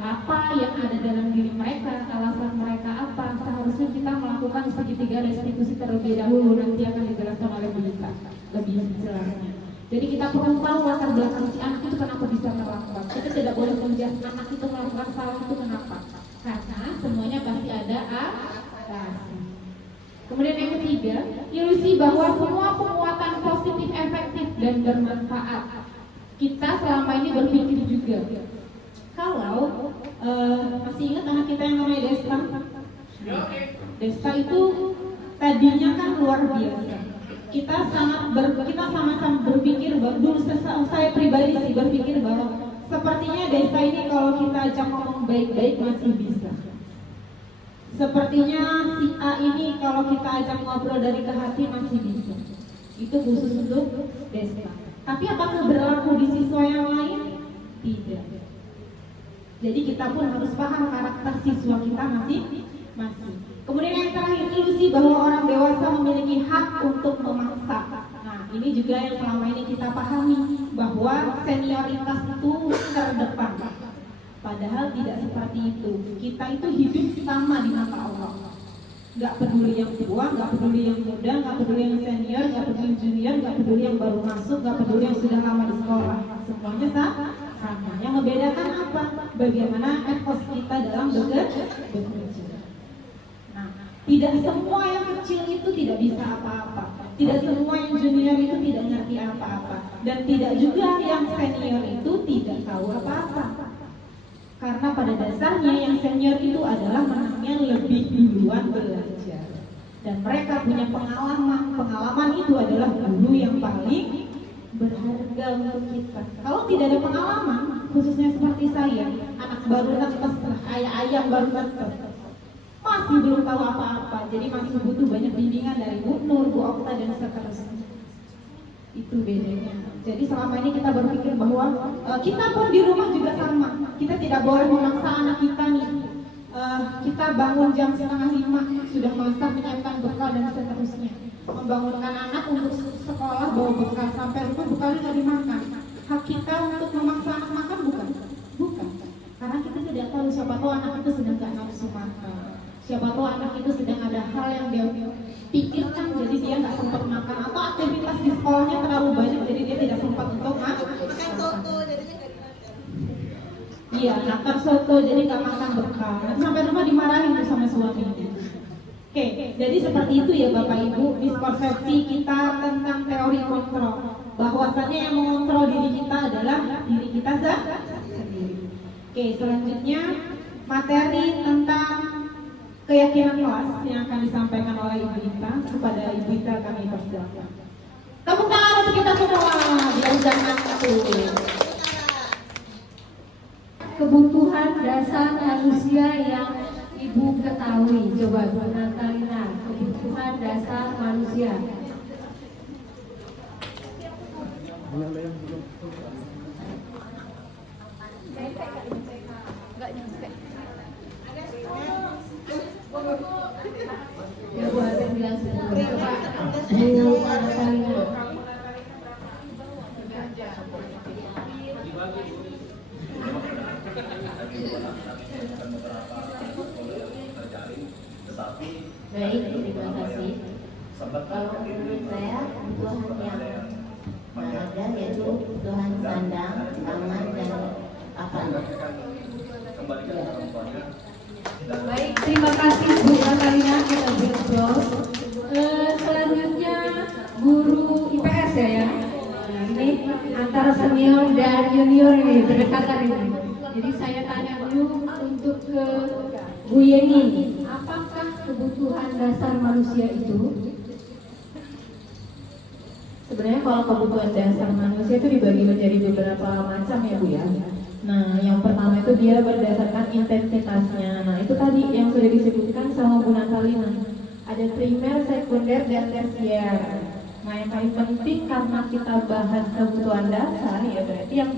apa yang ada dalam diri mereka, alasan mereka apa. Seharusnya kita melakukan segitiga restitusi terlebih dahulu, nanti akan dijelaskan oleh Bu Lita lebih jelasnya. Jadi kita perlu tahu latar belakang si anak itu kenapa bisa terlambat. Kita tidak boleh menjudge anak itu melakukan salah itu kenapa, karena semuanya pasti ada alasan. Kemudian yang ketiga, ilusi bahwa semua penguatan positif, efektif, dan bermanfaat. Kita selama ini berpikir juga, kalau masih ingat anak kita yang namanya Desta? Desta itu tadinya kan luar biasa. Kita sama-sama berpikir bahwa dulu saya pribadi sih berpikir bahwa sepertinya Desta ini kalau kita ajak ngomong baik-baik masih bisa. Sepertinya si A ini kalau kita ajak ngobrol dari ke hati masih bisa. Itu khusus untuk Desta. Tapi apakah berlaku di siswa yang lain? Tidak. Jadi kita pun harus paham karakter siswa kita masih. Kemudian yang terakhir, ilusi bahwa orang dewasa memiliki hak untuk memaksa. Nah, ini juga yang selama ini kita pahami, bahwa senioritas itu terdepan. Padahal tidak seperti itu. Kita itu hidup sama di mata Allah. Gak peduli yang tua, gak peduli yang muda, gak peduli yang senior, gak peduli junior, gak peduli yang baru masuk, gak peduli yang sudah lama di sekolah. Semuanya sama. Yang membedakan apa? Bagaimana etos kita dalam bekerja. Nah, tidak semua yang kecil itu tidak bisa apa-apa. Tidak semua yang junior itu tidak ngerti apa-apa. Dan tidak juga yang senior itu tidak tahu apa-apa. Karena pada dasarnya yang senior itu adalah menangnya lebih duluan dan mereka punya pengalaman. Pengalaman itu adalah guru yang paling berharga untuk kita. Kalau tidak ada pengalaman, khususnya seperti saya, anak baru netes, ayam baru netes, masih belum tahu apa-apa, jadi masih butuh banyak bimbingan dari Bu Nur, Bu Okta, dan seterusnya. Itu bedanya. Jadi selama ini kita berpikir bahwa kita pun di rumah juga sama. Kita tidak boleh memaksa anak kita nih. Kita bangun jam 4:30 sudah masak, menyiapkan bekal dan seterusnya. Membangunkan anak untuk sekolah bawa bekal sampai rumah bekalnya nggak dimakan. Hak kita untuk memaksa anak makan bukan? Bukan. Karena kita tidak tahu, siapa tahu anak itu sedang nggak nafsu makan. Siapa tahu anak itu sedang ada hal yang dia pikirkan, jadi dia nggak sempat makan, atau aktivitas di sekolahnya terlalu banyak, jadi dia tidak sempat untuk makan soto jadinya nggak dimakan. Iya, makan soto jadi nggak makan bekal. Nanti sampai rumah dimarahin tuh sama suaminya. Oke, jadi seperti itu ya Bapak Ibu, mispersepsi kita tentang teori kontrol. Bahwasannya yang mengontrol diri kita adalah diri kita sendiri. Oke, selanjutnya materi tentang keyakinan kelas yang akan disampaikan oleh Ibu Ita. Kepada Ibu Ita kami persilakan. Tepuk tangan untuk kita semua, biar jangan tuh. Kebutuhan dasar manusia yang Ibu ketahui. Coba Bu Natalina, kebutuhan dasar manusia. Ya Bu, ada yang bilang sebelum. Coba Bu Natalina. Baik, terima kasih. Kalau menurut saya kebutuhan yang ada yaitu kebutuhan sandang, pangan, dan papan. Baik, terima kasih Bu Natalina, kita ngobrol. Selanjutnya guru IPS ya. Nah, ini antara senior dan junior ini berdekatan ini. Jadi saya tanya dulu untuk ke Bu Yeni, apakah kebutuhan dasar manusia itu? Sebenarnya kalau kebutuhan dasar manusia itu dibagi menjadi beberapa macam ya Bu ya. Nah, yang pertama itu dia berdasarkan intensitasnya. Nah, itu tadi yang sudah disebutkan sama Bu Natalina. Ada primer, sekunder, dan tersier. Nah, yang paling penting karena kita bahas kebutuhan dasar ya berarti yang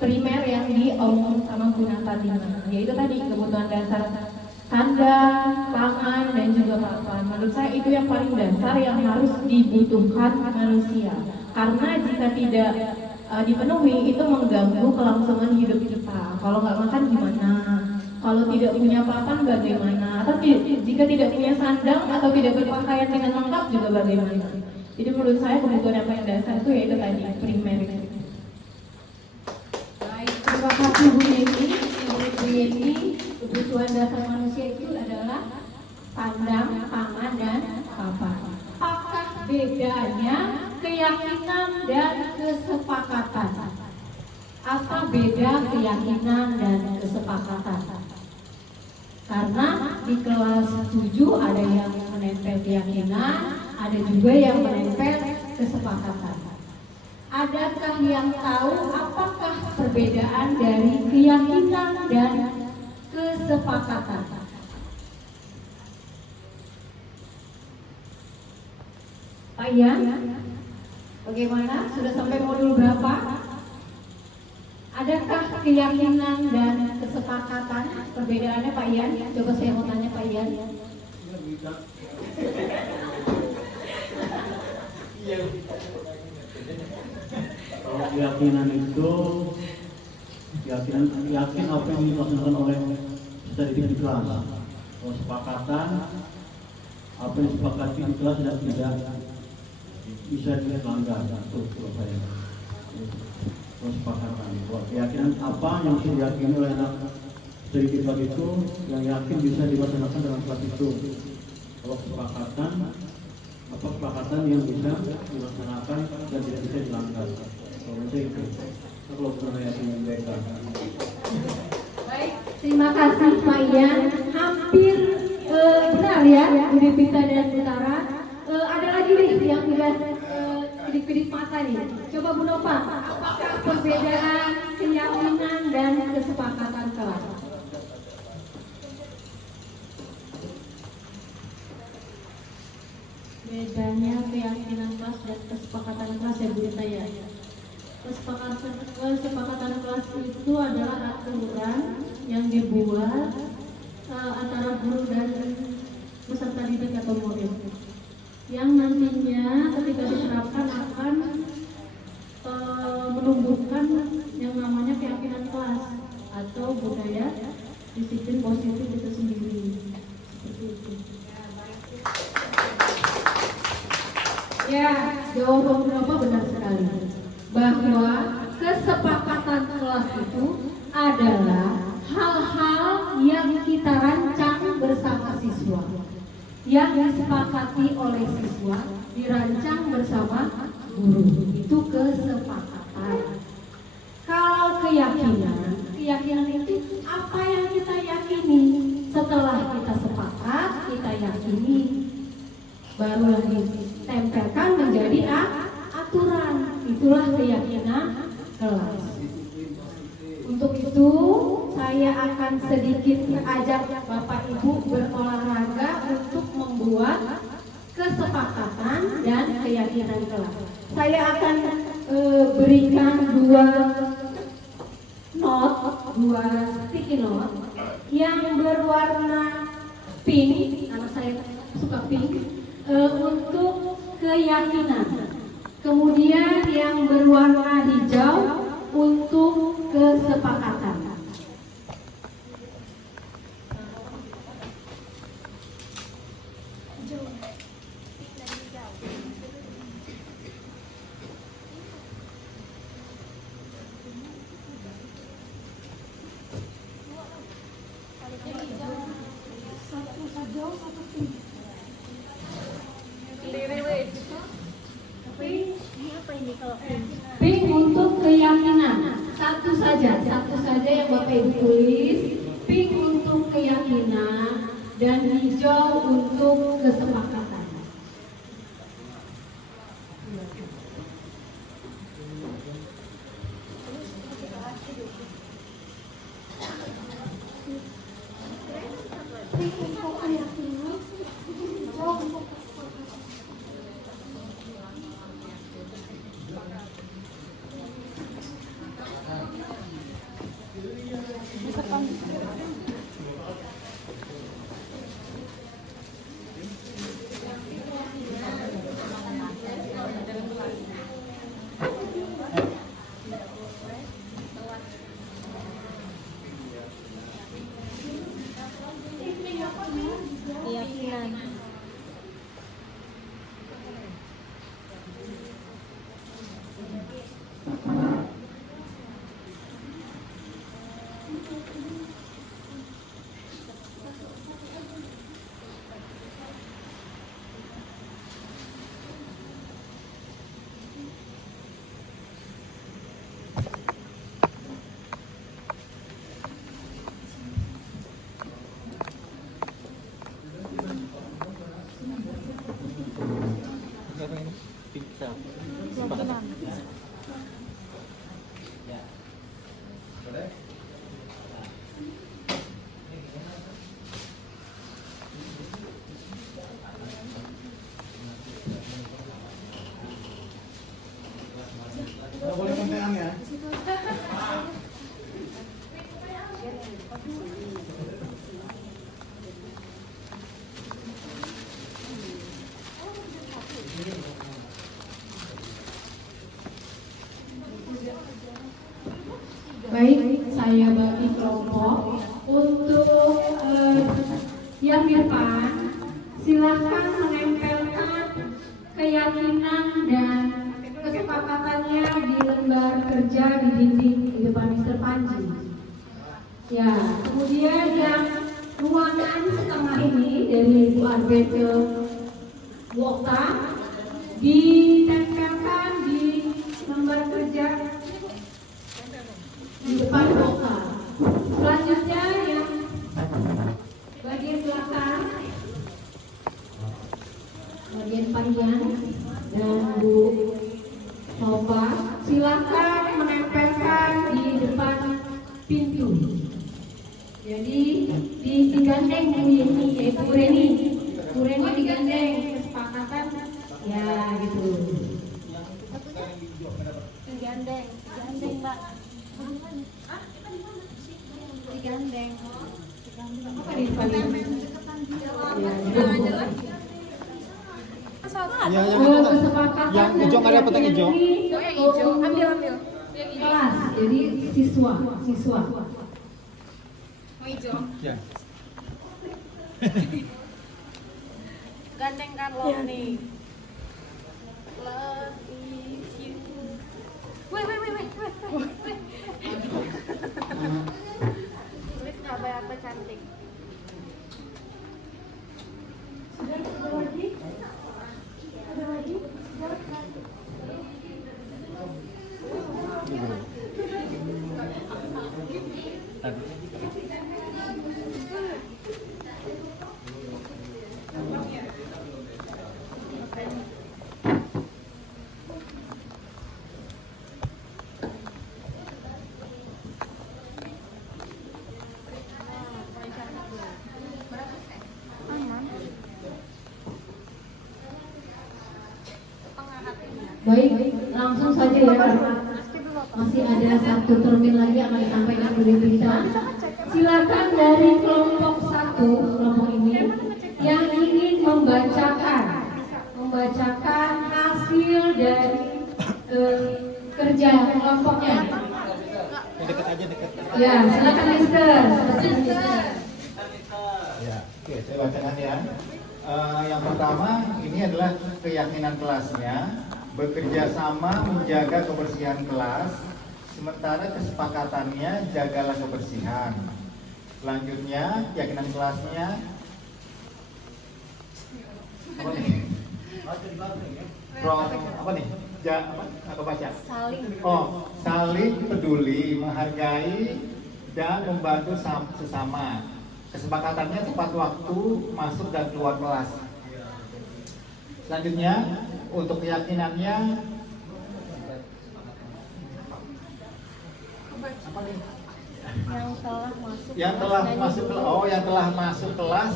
primer yang diomong sama Bu Natalina, yaitu tadi kebutuhan dasar sandang, pangan, dan juga papan. Menurut saya itu yang paling dasar yang harus dibutuhkan manusia. Karena jika tidak dipenuhi itu mengganggu kelangsungan hidup kita. Kalau nggak makan gimana? Kalau tidak punya papan bagaimana? Atau jika tidak punya sandang atau tidak berpakaian dengan lengkap juga bagaimana? Jadi menurut saya kebutuhan yang paling dasar itu yaitu tadi primer. Baik, terima kasih Bu Yeni. Menurut Bu Yeni, kebutuhan dasar manusia itu adalah sandang, pangan, dan papan. Apakah bedanya keyakinan dan kesepakatan? Apa beda keyakinan dan kesepakatan? Karena di kelas 7 ada yang menempel keyakinan, ada juga yang menempel kesepakatan. Adakah yang tahu apakah perbedaan dari keyakinan dan kesepakatan? Pak Ian, bagaimana? Sudah sampai modul berapa? Adakah keyakinan dan kesepakatan? Perbedaannya Pak Ian? Coba saya mau tanya Pak Ian. Kalau keyakinan itu yakin apa yang dilaksanakan oleh peserta didik di kelas. Kalau kesepakatan apa yang disepakati di kelas tidak bisa dilanggar. Itu saya. Kesepakatan. Keyakinan apa yang bisa diyakini oleh anak sedikit kelas itu yang yakin bisa dilaksanakan dalam kelas itu. Kalau kesepakatan apa kesepakatan yang bisa dilaksanakan dan tidak bisa dilanggar. Kalau itu kalau pernah yakin mereka. Baik, terima kasih Pak Ian. Hampir benar sekalian, Budi Pita dan Utara. Ada lagi nih yang udah kedip-kedip mata nih. Coba Bu Nova, apakah perbedaan keyakinan dan kesepakatan kelas? Bedanya keyakinan kelas dan kesepakatan kelas ya Bu Rita ya. Kesepakatan kelas itu adalah aturan yang dibuat antara guru dan peserta didik atau murid, yang nantinya ketika diterapkan akan menumbuhkan yang namanya keyakinan kelas atau budaya disiplin positif itu sendiri. Seperti itu. Ya, jawaban Bapak benar sekali. Bahwa kesepakatan kelas itu adalah hal-hal yang kita rancang bersama siswa, yang disepakati oleh siswa, dirancang bersama guru. Itu kesepakatan. Kalau keyakinan itu apa yang kita yakini. Setelah kita sepakat, kita yakini, baru lagi tempelkan menjadi aturan. Itulah keyakinan kelas. Untuk itu saya akan sedikit ajak Bapak Ibu berolahraga untuk membuat kesepakatan dan keyakinan kelas. Saya akan berikan dua sticky note yang berwarna pink, karena saya suka pink, untuk keyakinan. Kemudian yang berwarna hijau untuk kesepakatan. Pink untuk keyakinan, satu saja yang Bapak Ibu tulis. Pink untuk keyakinan dan hijau untuk kesepakatan. Nggak boleh pegang ya. Baik, saya bagi kelompok. Untuk yang di depan, silakan menempelkan keyakinan dan kesepakatannya di lembar kerja di dinding di depan Mr. Panji. Ya, kemudian yang ruangan tengah ini dari Bu Arbe ke Wokta ditempelkan di lembar kerja di depan Wokta. Selanjutnya yang bagian belakang digandeng Bu Yeni, yaitu Bu Reni. Bu Reni digandeng kesepakatan ya gitu. Digandeng Mbak. Digandeng. Apa di depan ini? Ya, Ya, kesepakatan yang hijau nggak ada petang hijau. yang hijau, ambil. Kelas, jadi siswa. Ya. Gandeng kan lo nih. Love is you. Wait. Tulis apa cantik. Ada lagi? Baik, langsung saja ya karena masih ada satu termin lagi yang akan disampaikan oleh pimpinan. Silakan dari kelompok 1, kelompok ini yang ingin membacakan hasil dari kerja kelompoknya. Dekat. Ya, silakan Mister. Ya, oke, saya bacakan ya. Yang pertama, ini adalah keyakinan kelasnya bekerja sama menjaga kebersihan kelas, sementara kesepakatannya jagalah kebersihan. Selanjutnya, keyakinan kelasnya apa nih? Apa nih? Apa baca? Saling peduli, menghargai dan membantu sesama. Kesepakatannya tepat waktu masuk dan keluar kelas. Selanjutnya, untuk keyakinannya apa nih? Yang telah masuk kelas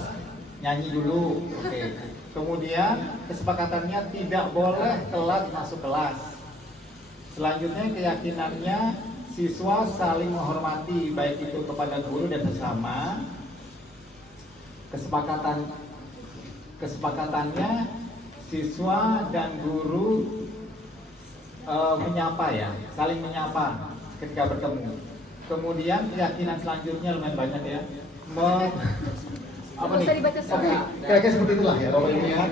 nyanyi dulu. Oke. Kemudian kesepakatannya tidak boleh telat masuk kelas. Selanjutnya keyakinannya siswa saling menghormati baik itu kepada guru dan sesama. Kesepakatannya siswa dan guru menyapa ya, saling menyapa ketika bertemu. Kemudian keyakinan selanjutnya lumayan banyak ya. Apa nih? Oke, kira-kira seperti itulah ya Bapak Ibu ya.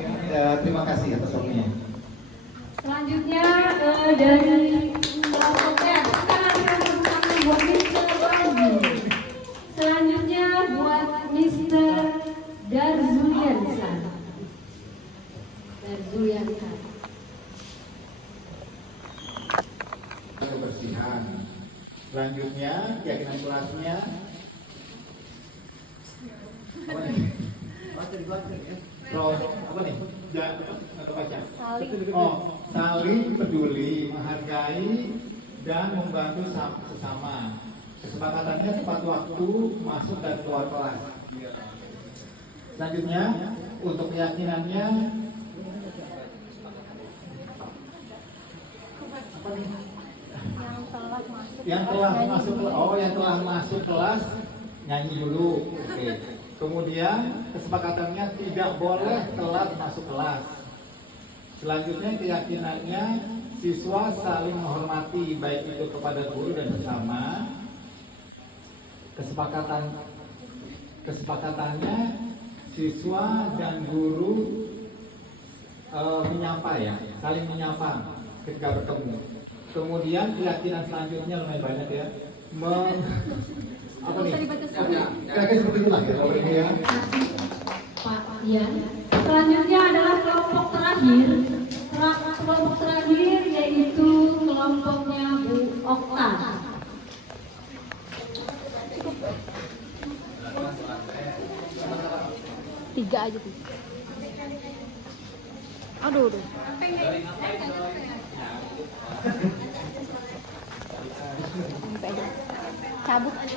Terima kasih atas waktunya. Selanjutnya dari kelompoknya buat Mister lagi. Selanjutnya buat Mister Darzuliansa. Kebersihan. Selanjutnya keyakinan kelasnya apa nih? Apa nih? Baca. Saling peduli, menghargai dan membantu sesama. Kesepakatannya tepat waktu masuk dan keluar kelas. Selanjutnya untuk keyakinannya apa nih? Yang telah masuk kelas nyanyi dulu. Oke. Kemudian kesepakatannya tidak boleh telat masuk kelas. Selanjutnya keyakinannya siswa saling menghormati baik itu kepada guru dan sesama. Kesepakatannya siswa dan guru menyapa ya, saling menyapa ketika bertemu. Kemudian keyakinan selanjutnya lumayan banyak ya. Apa nih? Kira-kira seperti itulah ya Bapak Ibu ya. Pak Ian. Selanjutnya adalah kelompok terakhir. Kelompok terakhir yaitu kelompoknya Bu Okta. Tiga aja tuh. Aduh. Cabut aja.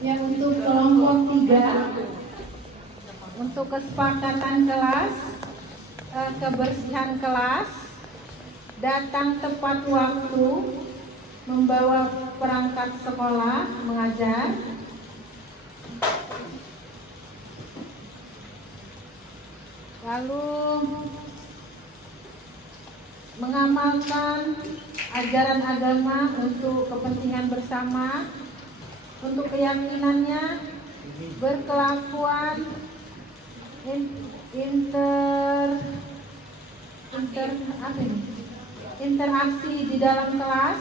Yang untuk kelompok 3, untuk kesepakatan kelas, kebersihan kelas, datang tepat waktu, membawa perangkat sekolah, mengajar, lalu mengamalkan ajaran agama untuk kepentingan bersama, untuk keyakinannya, berkelakuan, interaksi di dalam kelas,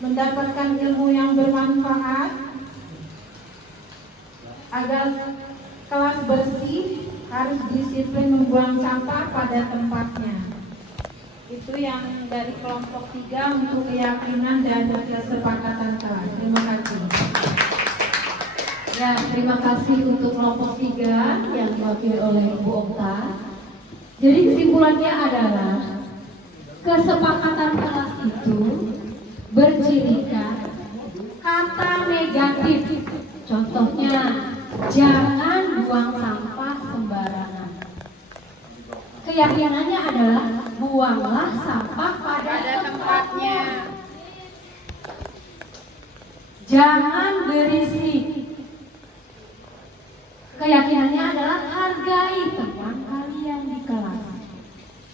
mendapatkan ilmu yang bermanfaat, agar kelas bersih, harus disiplin membuang sampah pada tempatnya. Itu yang dari kelompok 3 untuk keyakinan dan kesepakatan kelas. Terima kasih. Ya, terima kasih untuk kelompok 3 yang diwakili oleh Bu Okta. Jadi kesimpulannya adalah kesepakatan kelas itu bercirikan kata negatif. Contohnya, jangan buang sampah sembarangan. Keyakinannya adalah buanglah sampah pada tempatnya. Jangan berisik. Keyakinannya adalah hargai teman kalian di kelas.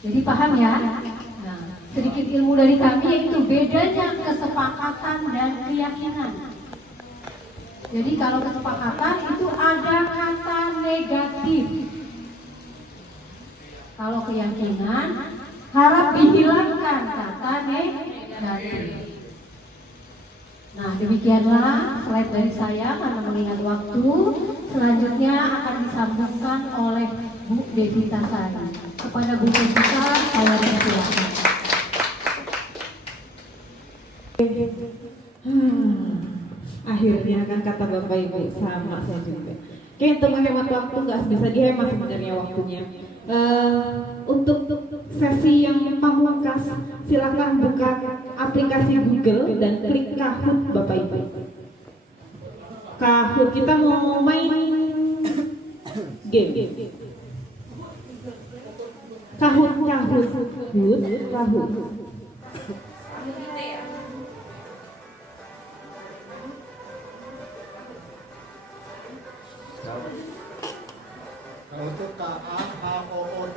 Jadi paham ya? Nah, sedikit ilmu dari kami yaitu bedanya kesepakatan dan keyakinan. Jadi kalau kesepakatan itu ada kata negatif. Kalau keyakinan harap dihilangkan kata negatif. Nah, demikianlah slide dari saya karena mengingat waktu. Selanjutnya akan disambungkan oleh Bu Devita Sari. Kepada Bu Devita, saya persilakan. Akhirnya kan kata Bapak Ibu sama saya juga. Oke, untuk menghemat waktu nggak bisa dihemat sebenarnya waktunya. Untuk sesi yang pamungkas, silakan buka aplikasi Google dan klik Kahoot Bapak Ibu. Kahoot, kita mau main game. Kahoot. Kalau itu KAHOOT.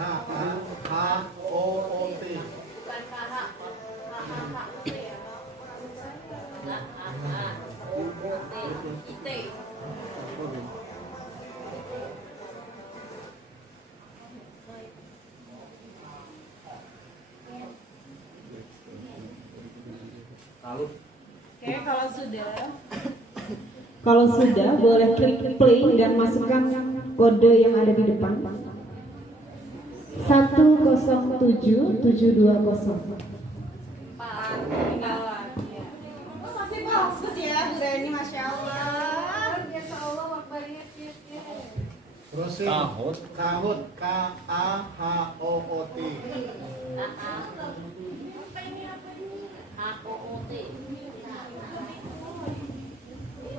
KAHOOT. Bukan KH. IT. Oke, kalau sudah boleh klik play dan masukkan kode yang ada di depan. 107720. Masih bagus ya, udah ini Masya Allah. Biasa Allah wakbarnya sih. Terusin. Kahoot. KAHOOT.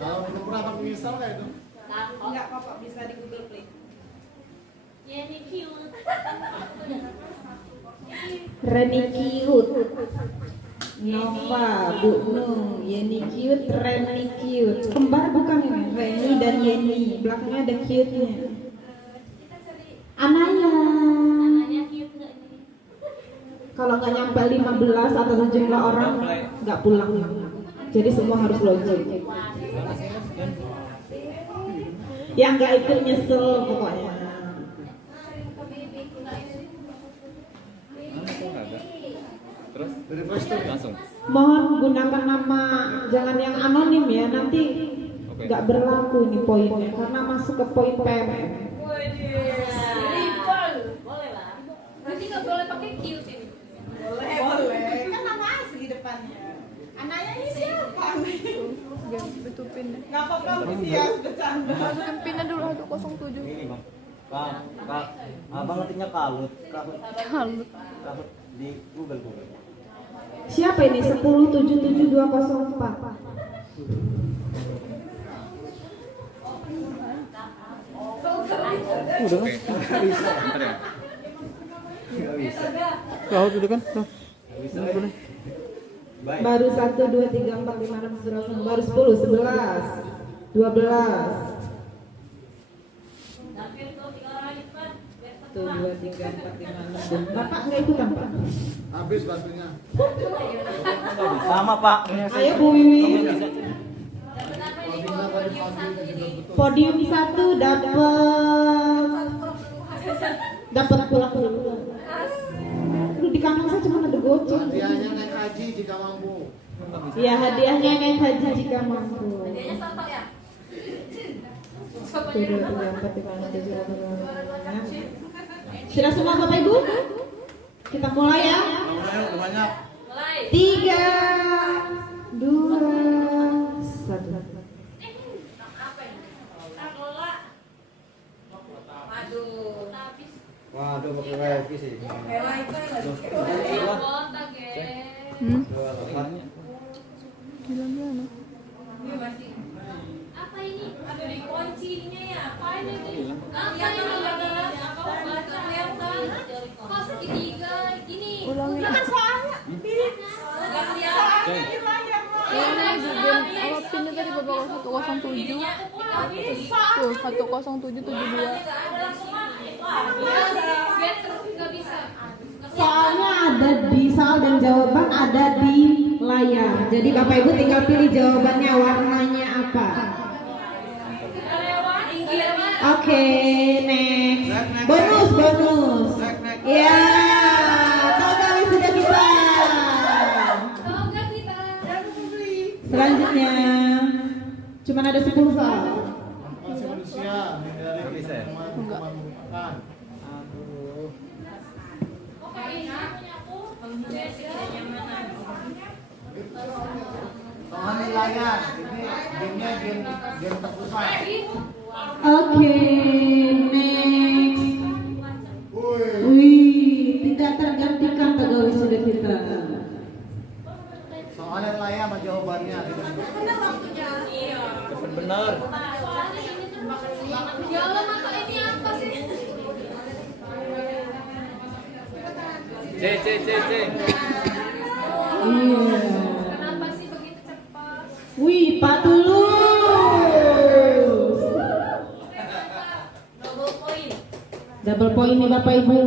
Kalau belum pernah kamu install nggak itu? Enggak apa-apa, bisa di Google Play. Reni cute. Nova, Bu Nung, Yeni cute, Reni cute. Kembar bukan ini? Reni dan Yeni. Belakangnya ada cute-nya. Ananya. Kalau nggak nyampe 15 atau sejumlah orang nggak pulang. Jadi semua harus login. Yang nggak ikut nyesel pokoknya. Terus dari Playstore langsung. Mohon gunakan nama, jangan yang anonim ya, nanti nggak berlaku ini poinnya karena masuk ke poin PMM. Boleh lah. Berarti nggak boleh pakai cute ini. Boleh. Kan nama asli depannya. Anaknya ini siapa? Betulin deh. Nggak apa-apa, Misias, bercanda. Masukin pinnya dulu, aduh 07. Ini bang, abang ngetiknya kalut Kalut. di Google. Siapa ini? 1077204. Udah kan? Bentar ya. Tahu sudah kan? Baru 1, 2, 3, 4, 5, 6, 7, 8, baru 10, 11, 12. Tuh, 2, 3, 4, 5, 6. Bapak nggak ikutan, Pak? Habis waktunya. Sama Pak. Ayo Bu Wiwi. Podium 1 dapat pulang dulu. Di kampung saya cuma ada goceng. Hadiahnya naik haji jika mampu. Iya, hadiahnya naik haji jika mampu. Hadiahnya soto ya? Tuh, 2, 3, 4, 5, 6, 7, 8, 9. Sudah semua Bapak Ibu? Kita mulai ya. Banyak. Mulai. 3, 2, 1. Apa ini? Takola. Waduh. Habis. Waduh, pakai wifi sih. Kota, geng. Bilang-bilang. Apa ini? Ada di kuncinya ya? Apa ini? Apa ini? Kok segitiga gini? Ulangin. Kan soalnya. Ulangin di game apa pinnya tadi Bapak 107. Tuh 10772. Soalnya ada di soal dan jawaban ada di layar. Jadi Bapak Ibu tinggal pilih jawabannya, warnanya apa. Oke, next. Bonus. Ya, tahu kali sudah kita. Selanjutnya, cuman ada 10 soal. Masih manusia. Nggak bisa ya? Melupakan. Soal nilainya, ini gamenya game terpusat. Oke, next. Wih, tidak tergantikan pegawai sudah kita. Soalnya nilainya sama jawabannya. Benar. Ya Allah, mata ini apa sih? C. Iya. Kenapa sih begitu cepat? Wih, Pak Tulus. Double point. Double point nih Bapak Ibu.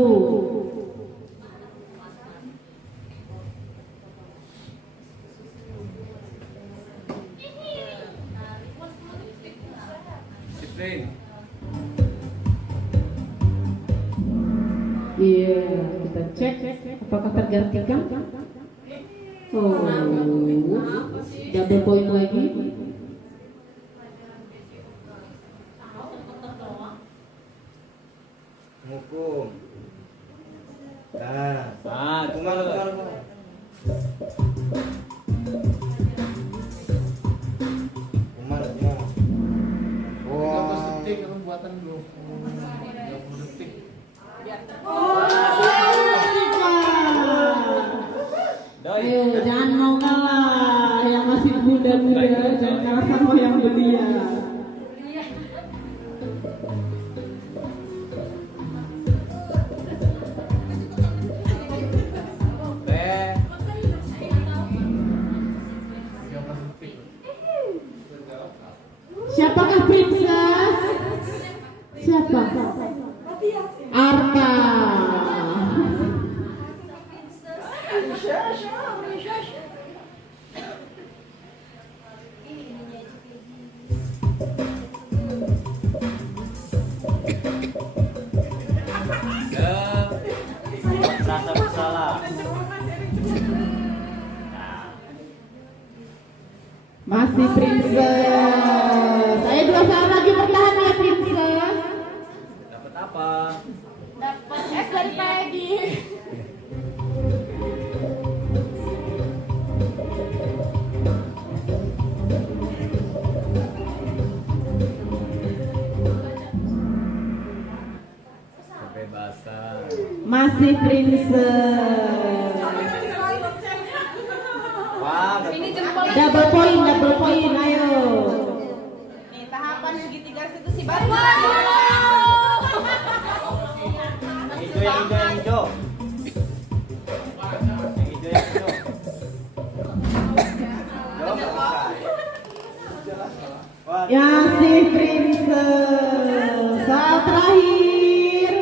Disiplin. Iya, kita cek apakah tergantikan. Oh, double point lagi. Hukum. Nah, Satu. Umarnya. 13 detik kan buatan dulu. 20 detik. Ayo, jangan mau kalah. Yang masih muda-muda jangan kalah sama yang belia. Siapakah princess? Siapa? Arka. Rasa bersalah. Masih princess. Ayo 2 saat lagi bertahan ya princess. Dapat apa? Dapat es dari Peggy. Kebebasan. Masih princess. Ini jempol. Double point, ayo. Nih, tahapan segitiga eksekusi baru. Yang hijau. Yang si Princess. Soal terakhir.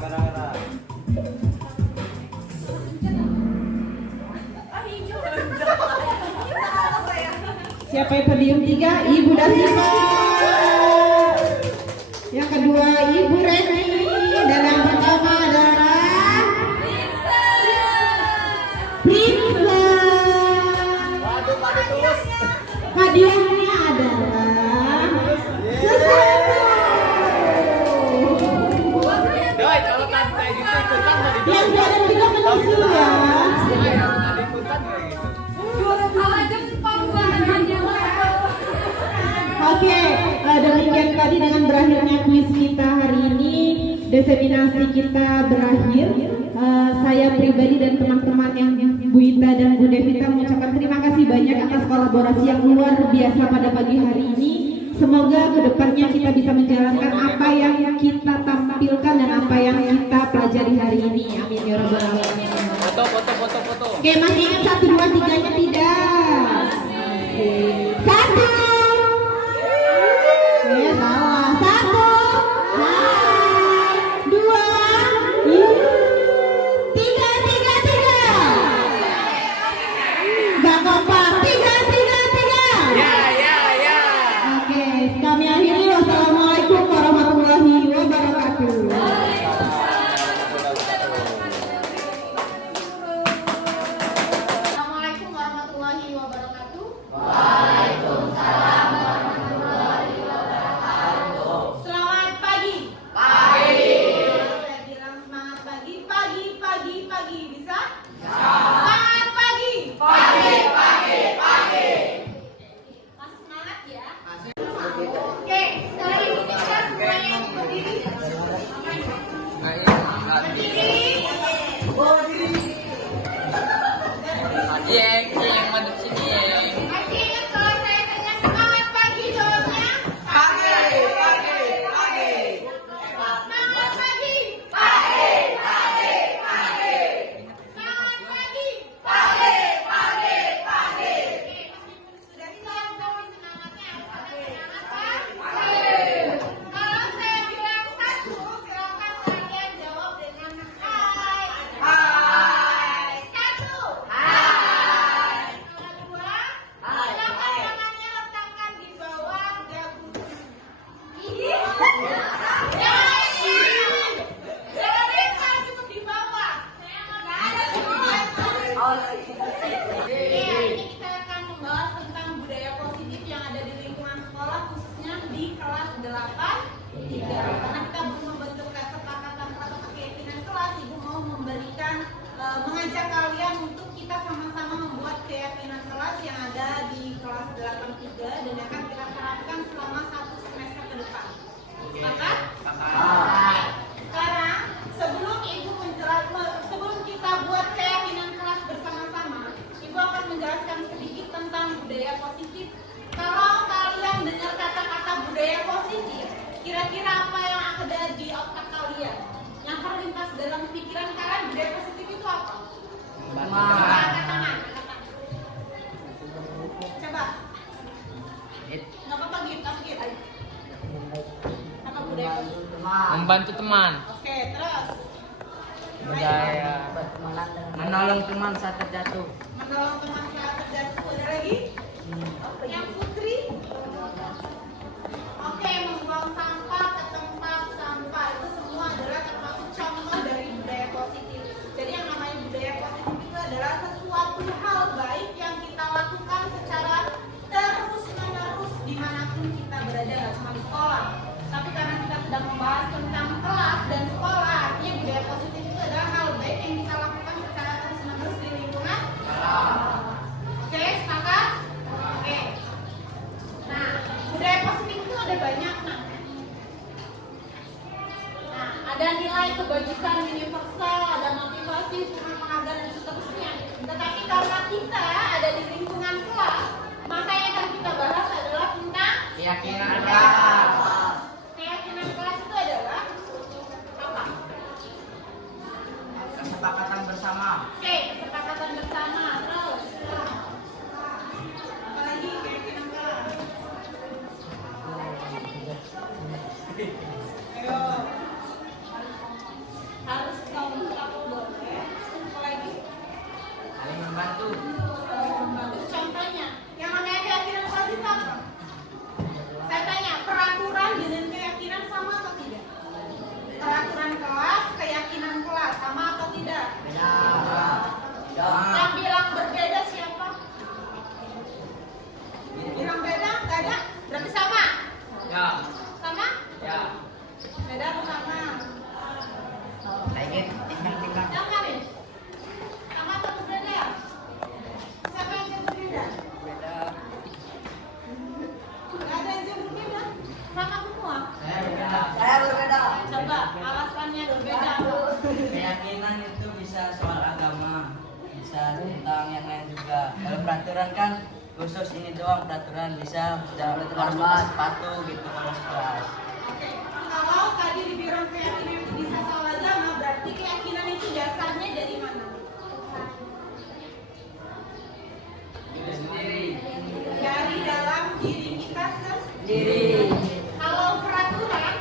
Merah. Siapa yang podium 3? Ibu Dasipa. Yang kedua Ibu Reni. Dan yang pertama adalah Princess. Hadiahnya adalah sesuatu Doi, kalau tadi kayak gitu ikutan tadi. yang juara 3 menyusul ya. Tadi ikutan kayak gitu. Oke, demikian tadi dengan berakhirnya kuis kita hari ini, diseminasi kita berakhir. Saya pribadi dan teman-teman yang Bu Ita dan Bu Devita mengucapkan terima kasih banyak atas kolaborasi yang luar biasa pada pagi hari ini. Semoga kedepannya kita bisa menjalankan apa yang kita tampilkan dan apa yang kita pelajari hari ini. Amin ya rabbal alamin. Foto. Oke, masih ingat 1, 2, 3-nya tidak? Satu. Salah. 1, 2, 3. Gak kompak. 3. Ya. Oke, kami akhiri. Wassalamualaikum warahmatullahi wabarakatuh. Assalamualaikum warahmatullahi wabarakatuh. Selamat pagi. Saya bilang semangat pagi. Bisa? Semangat pagi. Masih semangat ya? Oke, sekarang ini kita semuanya berdiri. Yang madep sini ya. Masih ingat kalau saya tanya semangat pagi jawabnya? Pagi. Semangat pagi. Semangat pagi. Sudah siap tapi semangatnya harus ada semangat kan? Kalau saya bilang 1, silakan kalian jawab dengan hai. 1. Silakan tangannya letakkan di bawah dagu. Jangan lempar, cukup di bawah. Ini kita akan membahas tentang budaya positif yang ada di lingkungan sekolah, khususnya di kelas 8-3. Karena kita belum membentuk kesepakatan atau keyakinan kelas, Ibu mau mengajak kalian untuk kita sama-sama membuat keyakinan kelas yang ada di kelas 8-3 dan akan kita terapkan selama 1 semester ke depan. Sepakat? Sekarang sebelum kita buat keyakinan kelas bersama-sama, Ibu akan menjelaskan sedikit tentang budaya positif. Kalau kalian dengar kata-kata budaya positif, kira-kira apa yang ada di otak kalian? Yang terlintas dalam pikiran kalian, budaya positif itu apa? Angkat tangan. Coba. Nggak apa-apa gitu. Apa budaya positif? Membantu teman. Oke, terus. Budaya menolong teman saat terjatuh. Menolong teman saat terjatuh. Ada lagi? Yang Putri? Oke, membuang sampah ke tempat sampah. Itu semua adalah termasuk contoh dari budaya positif. Jadi yang namanya budaya positif itu adalah sesuatu hal baik yang kita lakukan secara terus-menerus dimanapun kita berada, nggak cuma di sekolah. Tapi karena kita sedang membahas tentang kelas dan sekolah, artinya budaya positif itu adalah hal baik yang kita lakukan secara terus-menerus di lingkungan. Oke, sepakat? Oke. banyak. Nah, ada nilai kebajikan universal, ada motivasi, penghargaan dan seterusnya. Tetapi karena kita ada di lingkungan kelas, maka yang akan kita bahas adalah tentang Keyakinan kelas. keyakinan kelas itu adalah apa? Kesepakatan bersama. Oke, kesepakatan bersama. Terus apa lagi keyakinan kelas? Ayo. Harus kompak boleh. Apa lagi? Saling membantu. Contohnya, yang namanya keyakinan kelas itu apa? Saya tanya, peraturan dengan keyakinan sama atau tidak? Peraturan kelas, keyakinan kelas sama atau tidak? Yang bilang berbeda siapa? Bilang beda, nggak ada? Berarti sama? Ya. Sama? Ya. Beda atau sama? Lagi tingkat. Sama nih? Sama atau berbeda? Siapa yang jawab berbeda? Beda. Nggak ada yang jawab berbeda? Sama semua? Saya berbeda. Coba alasannya berbeda. Keyakinan itu bisa soal agama, bisa tentang yang lain juga. Kalau peraturan kan khusus ini doang peraturan, bisa harus pakai sepatu gitu kalau sekelas. Oke, kalau tadi dibilang keyakinan itu bisa soal agama, berarti keyakinan itu dasarnya dari mana? Itu sendiri. Dari dalam diri kita Sendiri. Kalau peraturan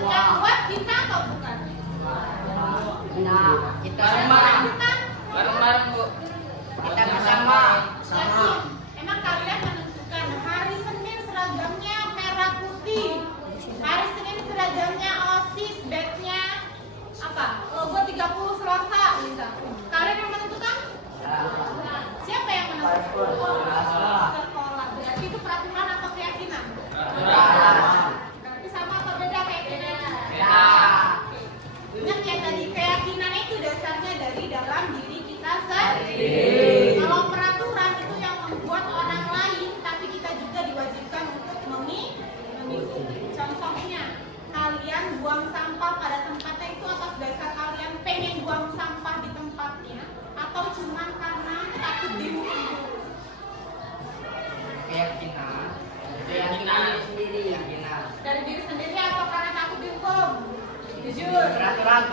yang buat kita atau bukan? Nah, kita Bukan? bareng-bareng Bu. Kita bersama. Yakin? Emang kalian menentukan hari Senin seragamnya merah putih, hari Senin seragamnya OSIS, badge-nya apa? Logo 30 Selasa misal. Kalian yang menentukan? Siapa yang menentukan? Sekolah. Berarti itu peraturan atau keyakinan? Berarti sama atau beda keyakinannya? Ingat ya tadi, keyakinan itu dasarnya dari dalam diri kita sendiri. Kalau peraturan itu yang membuat orang lain, tapi kita juga diwajibkan untuk mengikuti. Contohnya, kalian buang sampah pada tempatnya itu atas dasar kalian pengen buang sampah di tempatnya, atau cuma karena takut dihukum? Keyakinan. Keyakinan sendiri. Keyakinan. Dari diri sendiri atau karena takut dihukum? Jujur. Peraturan.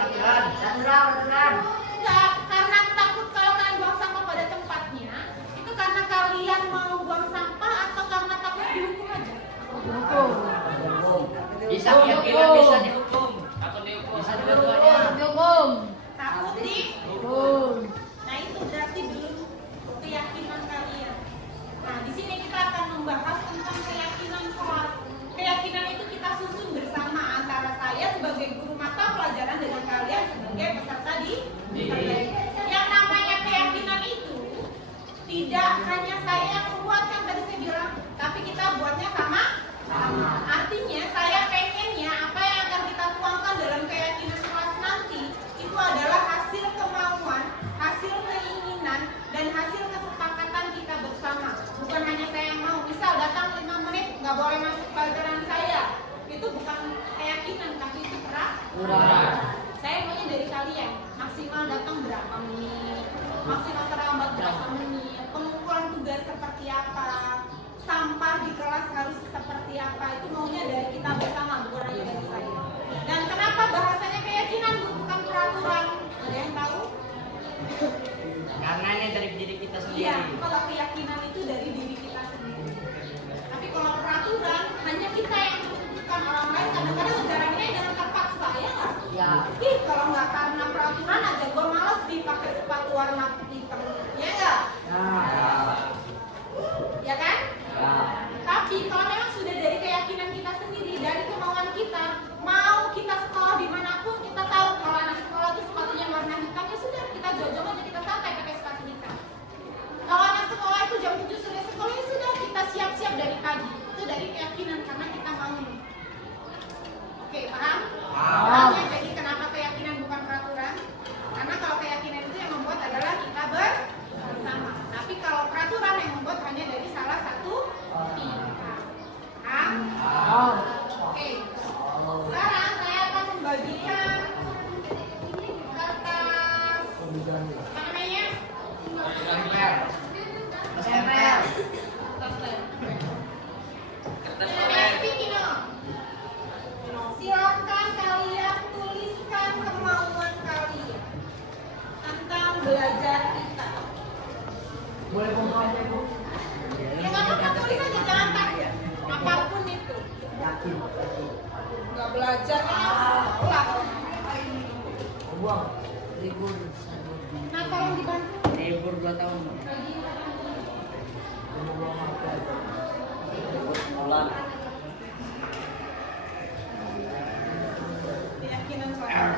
Enggak, karena takut kalau kalian buang sampah pada tempatnya, itu karena kalian mau buang sampah atau karena takut dihukum aja? Bisa keyakinan bisa dihukum. Takut dihukum. Bisa dua-duanya. Takut dihukum. Nah itu berarti belum keyakinan kalian. Nah di sini kita akan membahas tentang keyakinan kelas. Keyakinan itu kita susun bersama antara saya sebagai guru mata pelajaran dengan kalian sebagai peserta didik. Yang namanya keyakinan itu tidak hanya saya yang membuatkan tadi saya bilang, tapi kita buatnya sama. Artinya saya pengennya apa yang akan kita tuangkan dalam keyakinan kelas nanti itu adalah hasil kemauan, hasil keinginan, dan hasil kesepakatan kita bersama. Bukan hanya saya yang mau. Misal datang 5 menit nggak boleh masuk pelajaran saya, itu bukan keyakinan tapi itu peraturan. Saya maunya dari kalian maksimal datang berapa menit, maksimal terlambat berapa menit, pengumpulan tugas seperti apa, sampah di kelas harus seperti apa, itu maunya dari kita bersama, bukan hanya dari saya. Dan kenapa bahasanya keyakinan bukan peraturan? Ada yang tahu? Karena ini dari diri kita sendiri. Iya, kalau keyakinan itu dari diri kita sendiri. Tapi kalau peraturan hanya kita yang menentukan, orang lain kadang-kadang ngejalaninnya dengan terpaksa, ya nggak? Ya. Ih, kalau nggak karena peraturan aja gue malas dipakai sepatu warna hitam, ya nggak? Ya kan? Tapi kalau memang sudah dari keyakinan kita sendiri, dari kemauan kita, mau kita sekolah dimanapun, kita tahu kalau anak sekolah itu sepatunya warna hitam, ya sudah kita jauh-jauh aja kita santai pakai sepatu hitam. Kalau anak sekolah itu jam 7 sudah sekolah, ya sudah kita siap-siap dari pagi. Itu dari keyakinan karena kita mau. Oke, paham? Paham ya? Jadi kenapa keyakinan bukan peraturan? Karena kalau keyakinan itu yang membuat adalah kita bersama. Tapi kalau peraturan yang membuat hanya dari salah satu pihak. Nggak belajar, pulang. Libur. Nah, tolong dibantu. Libur 2 tahun. Pulang. Keyakinan saya.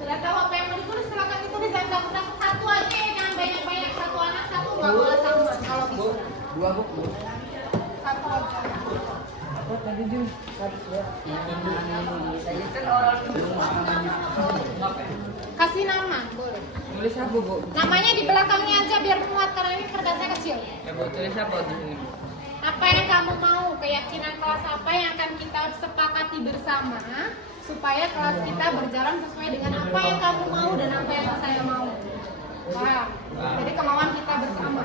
Sudah tahu apa yang mau ditulis, silakan ditulis dan undang satu aja ya, jangan banyak-banyak, satu anak satu nggak boleh sama kalau bisa. 2 buku. Satu aja. Kasih nama, boleh. Tulis apa, Bu? Namanya di belakangnya aja biar muat karena ini kertasnya kecil. Ya, Bu, tulis apa di sini? Apa yang kamu mau, keyakinan kelas apa yang akan kita sepakati bersama supaya kelas kita berjalan sesuai dengan apa yang kamu mau dan apa yang saya mau. Wah, jadi kemauan kita bersama.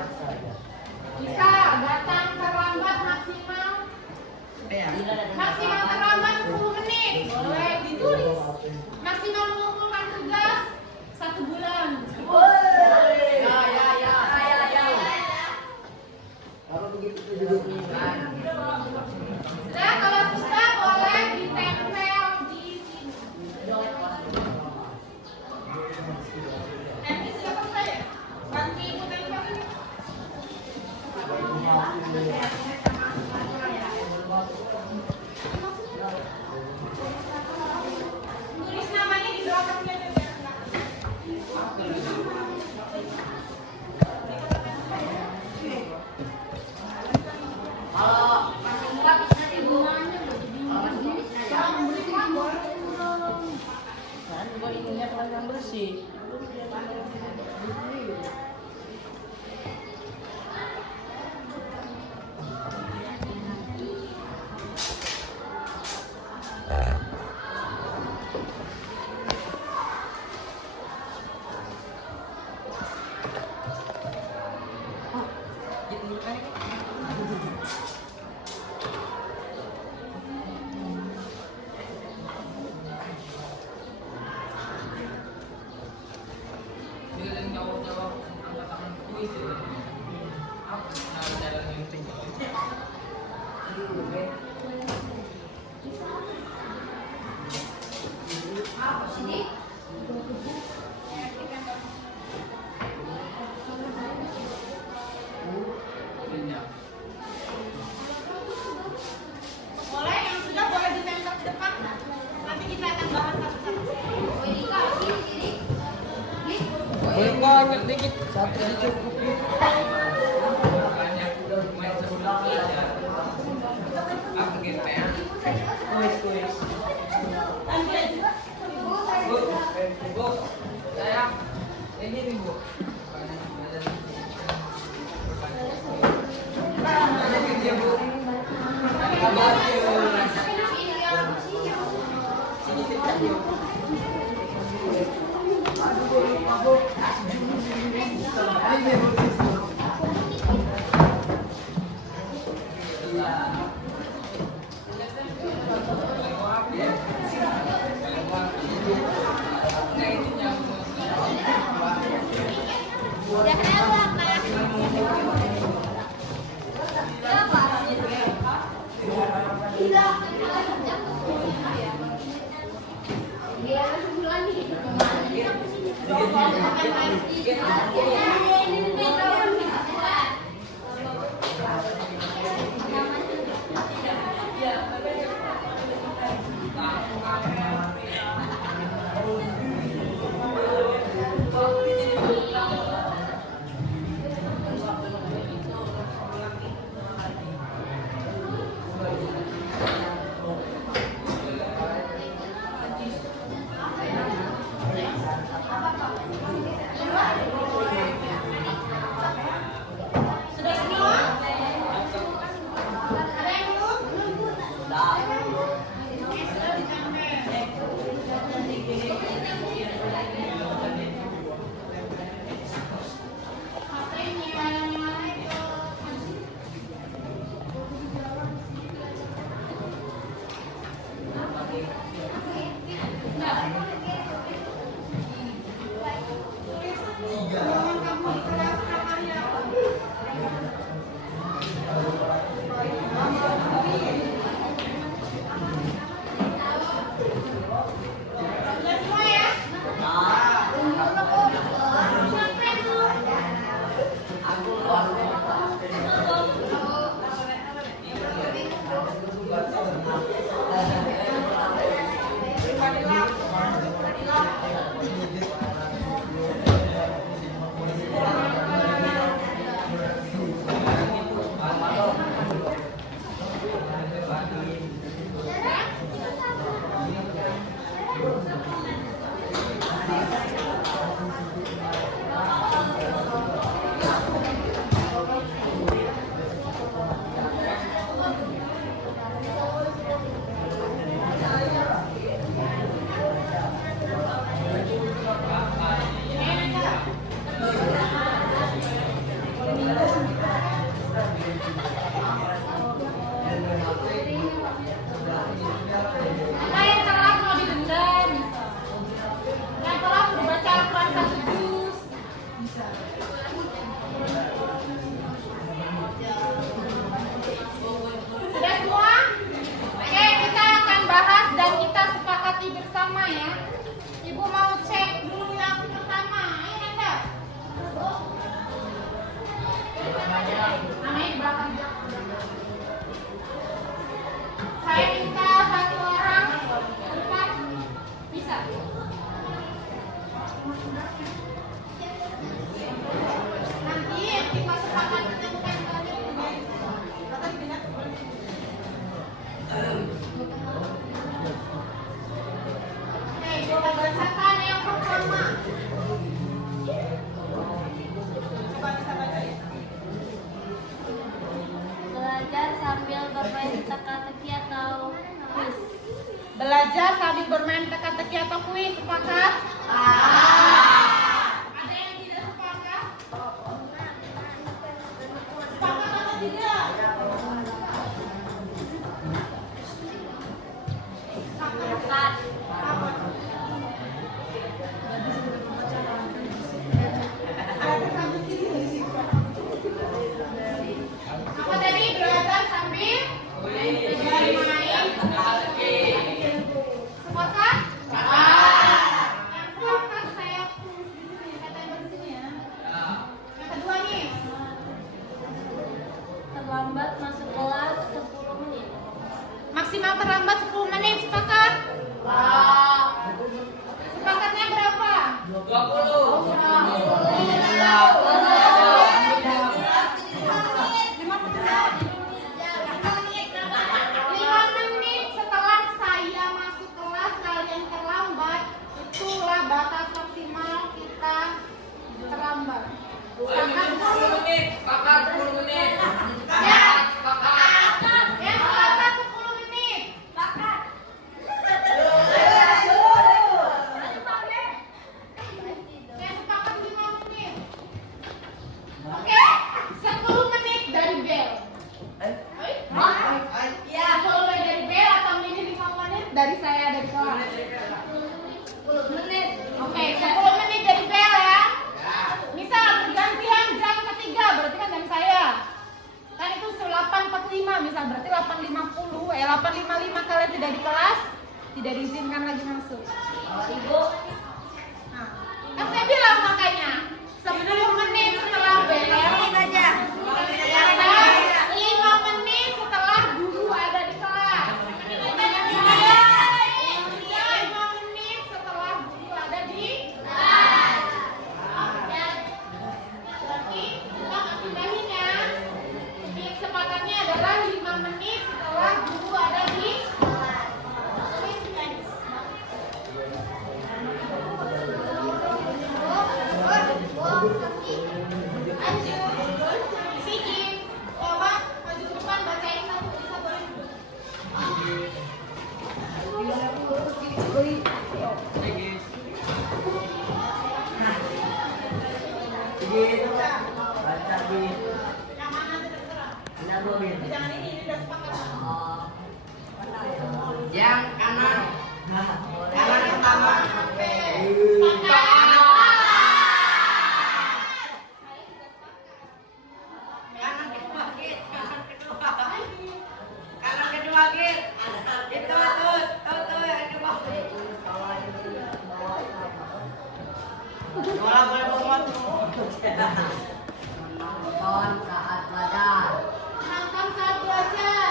Bisa datang terlambat maksimal terlambat 10 menit, boleh ditulis. Maksimal mengumpulkan tugas 1 bulan. Nah, kalau sudah boleh ditempel di sini. Nanti sudah selesai ya? Nanti ibu tempel ini. Tulis namanya di belakangnya aja biar enggak. Bersih. Boleh, yang sudah boleh ditempel di depan. Nanti kita akan bahas satu-satu. Boleh banget dikit. Satu aja cukup. Kuis. Bu, sayang. Ini nih, Bu. Ada yang telat mau didenda, yang telat membaca Al-Quran 1 juz. Sudah semua? Oke, kita akan bahas dan kita sepakati bersama ya. Ibu mau cek dulu yang pertama. Ayo Nanda. Namanya di belakang. Saya minta satu orang depan. Bisa. Nanti kita sepakat ketemukan tadi. Oke, kita bacakan yang pertama. Coba bisa baca ya. Belajar sambil bermain teka-teki atau kuis. Belajar sambil bermain teka-teki atau kuis, sepakat? Ada yang tidak sepakat? Sepakat atau tidak? Sepakat. Apa tadi? Belajar sambil bermain teka-teki. Sepakat? Yang sepakat saya tulis di sini, saya tembak di sini ya. Yang kedua nih. Terlambat masuk kelas 10 menit. Maksimal terlambat 10 menit, sepakat? Sepakatnya berapa? 5 menit setelah saya masuk kelas kalian terlambat, itulah batas maksimal kita terlambat. Sepakat? 10 menit, sepakat 10 menit. Ya. Sepakat. Yang sepakat 10 menit. Sepakat. Yang sepakat 5 menit. Oke, 10 menit dari bel. Ya, 10 menit dari bel atau ini 5 menit dari saya dari kelas. 10 menit. Oke, 10 menit dari bel ya. Misal pergantian jam ketiga, berarti kan jam saya. Kan itu 8.45 misal, berarti 8.50. 8.55 kalian tidak di kelas, tidak diizinkan lagi masuk. Ibu. Nah, kan saya bilang makanya 10 menit setelah bel aja. 5 menit setelah guru ada di kelas. 5 menit setelah guru ada di kelas. Berarti kita pindahin ya. Sepakatnya adalah 5 menit setelah guru ada di kelas. Sini, coba maju ke depan bacain satu-satu. Jangan ini udah sepakat. Yang kanan. Kanan pertama. Kanan kedua git. Itu tuh yang kedua. Bola boleh bawa tuh. Nonton saat belajar. Nonton saat belajar.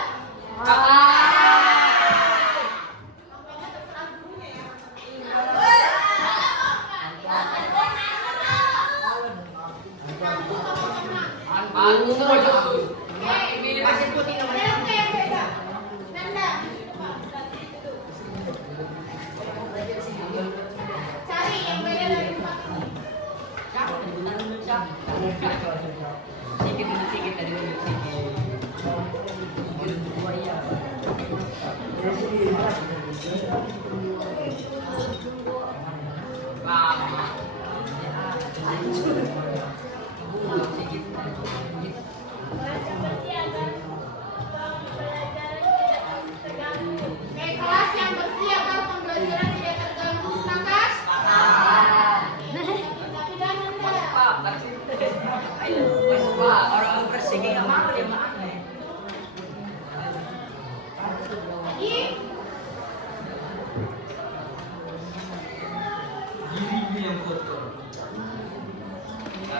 Cari yang beda dari tempat ini. Sedikit dari Kelas yang bersih agar pembelajaran tidak terganggu, sepakat? orang bersih nggak mau dia makan. Dirimu yang kotor.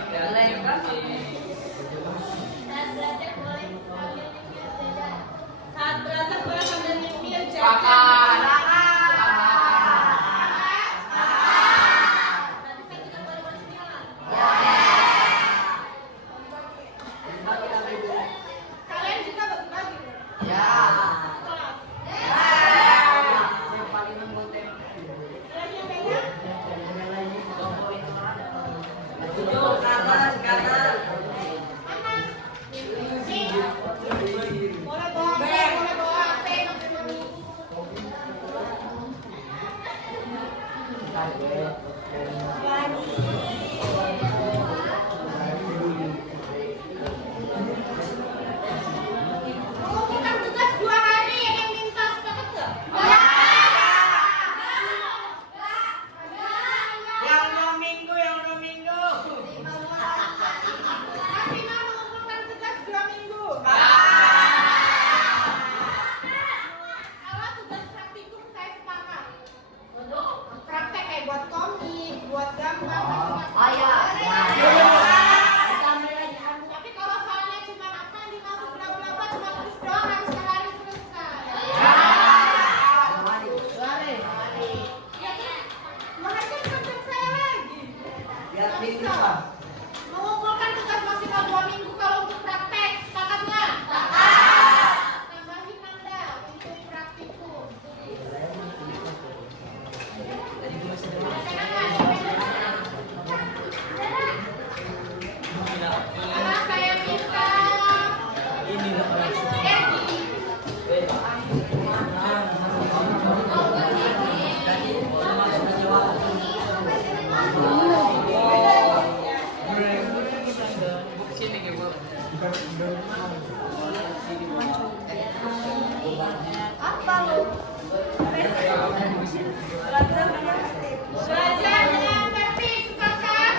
Lain kali. Saat belajar boleh sambil nyemil jajan. Kalian juga bagi-bagi. Mengumpulkan tugas 2 hari yang minta, sepakat nggak? Yang 2 minggu. Masih mau mengumpulkan tugas 2 minggu? Kalau tugas praktikum saya sepakat. Praktek kayak buat komik, buat gambar, tapi kalau soalnya cuma apa dimasuk bla-bla cuma tulis doang harus sehari selesai. Ya kan? 2 hari kan konten saya lagi. Nggak bisa. Mengumpulkan tugas maksimal 2 minggu kalau untuk praktek, sepakat nggak? Tambahin Nanda untuk praktikum. Karena saya minta apa lu? Belajar dengan tertib, sepakat?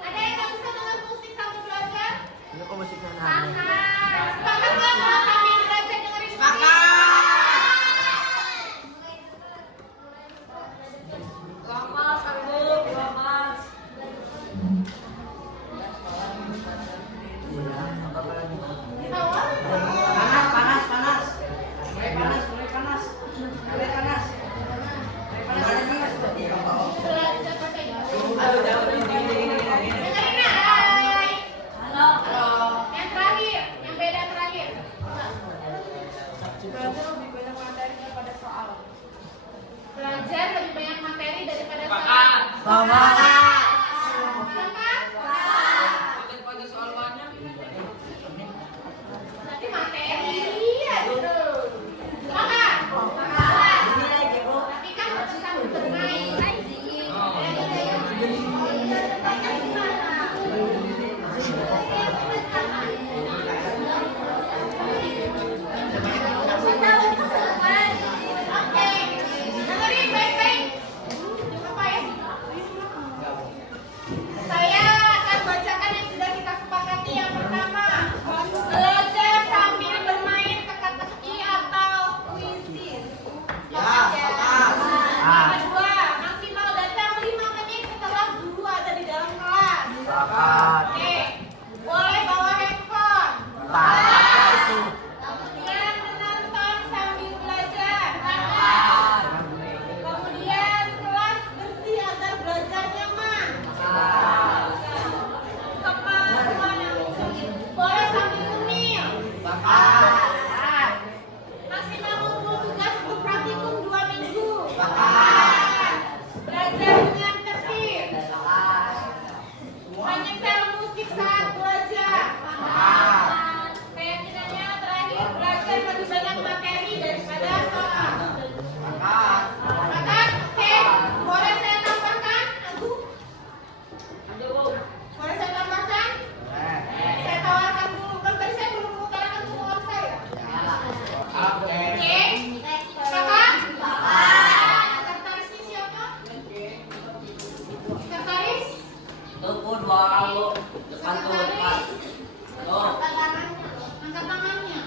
Ada yang nggak bisa dengan musik sambil belajar? Pantun, pas. Tuh. Angkat tangannya.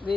Di.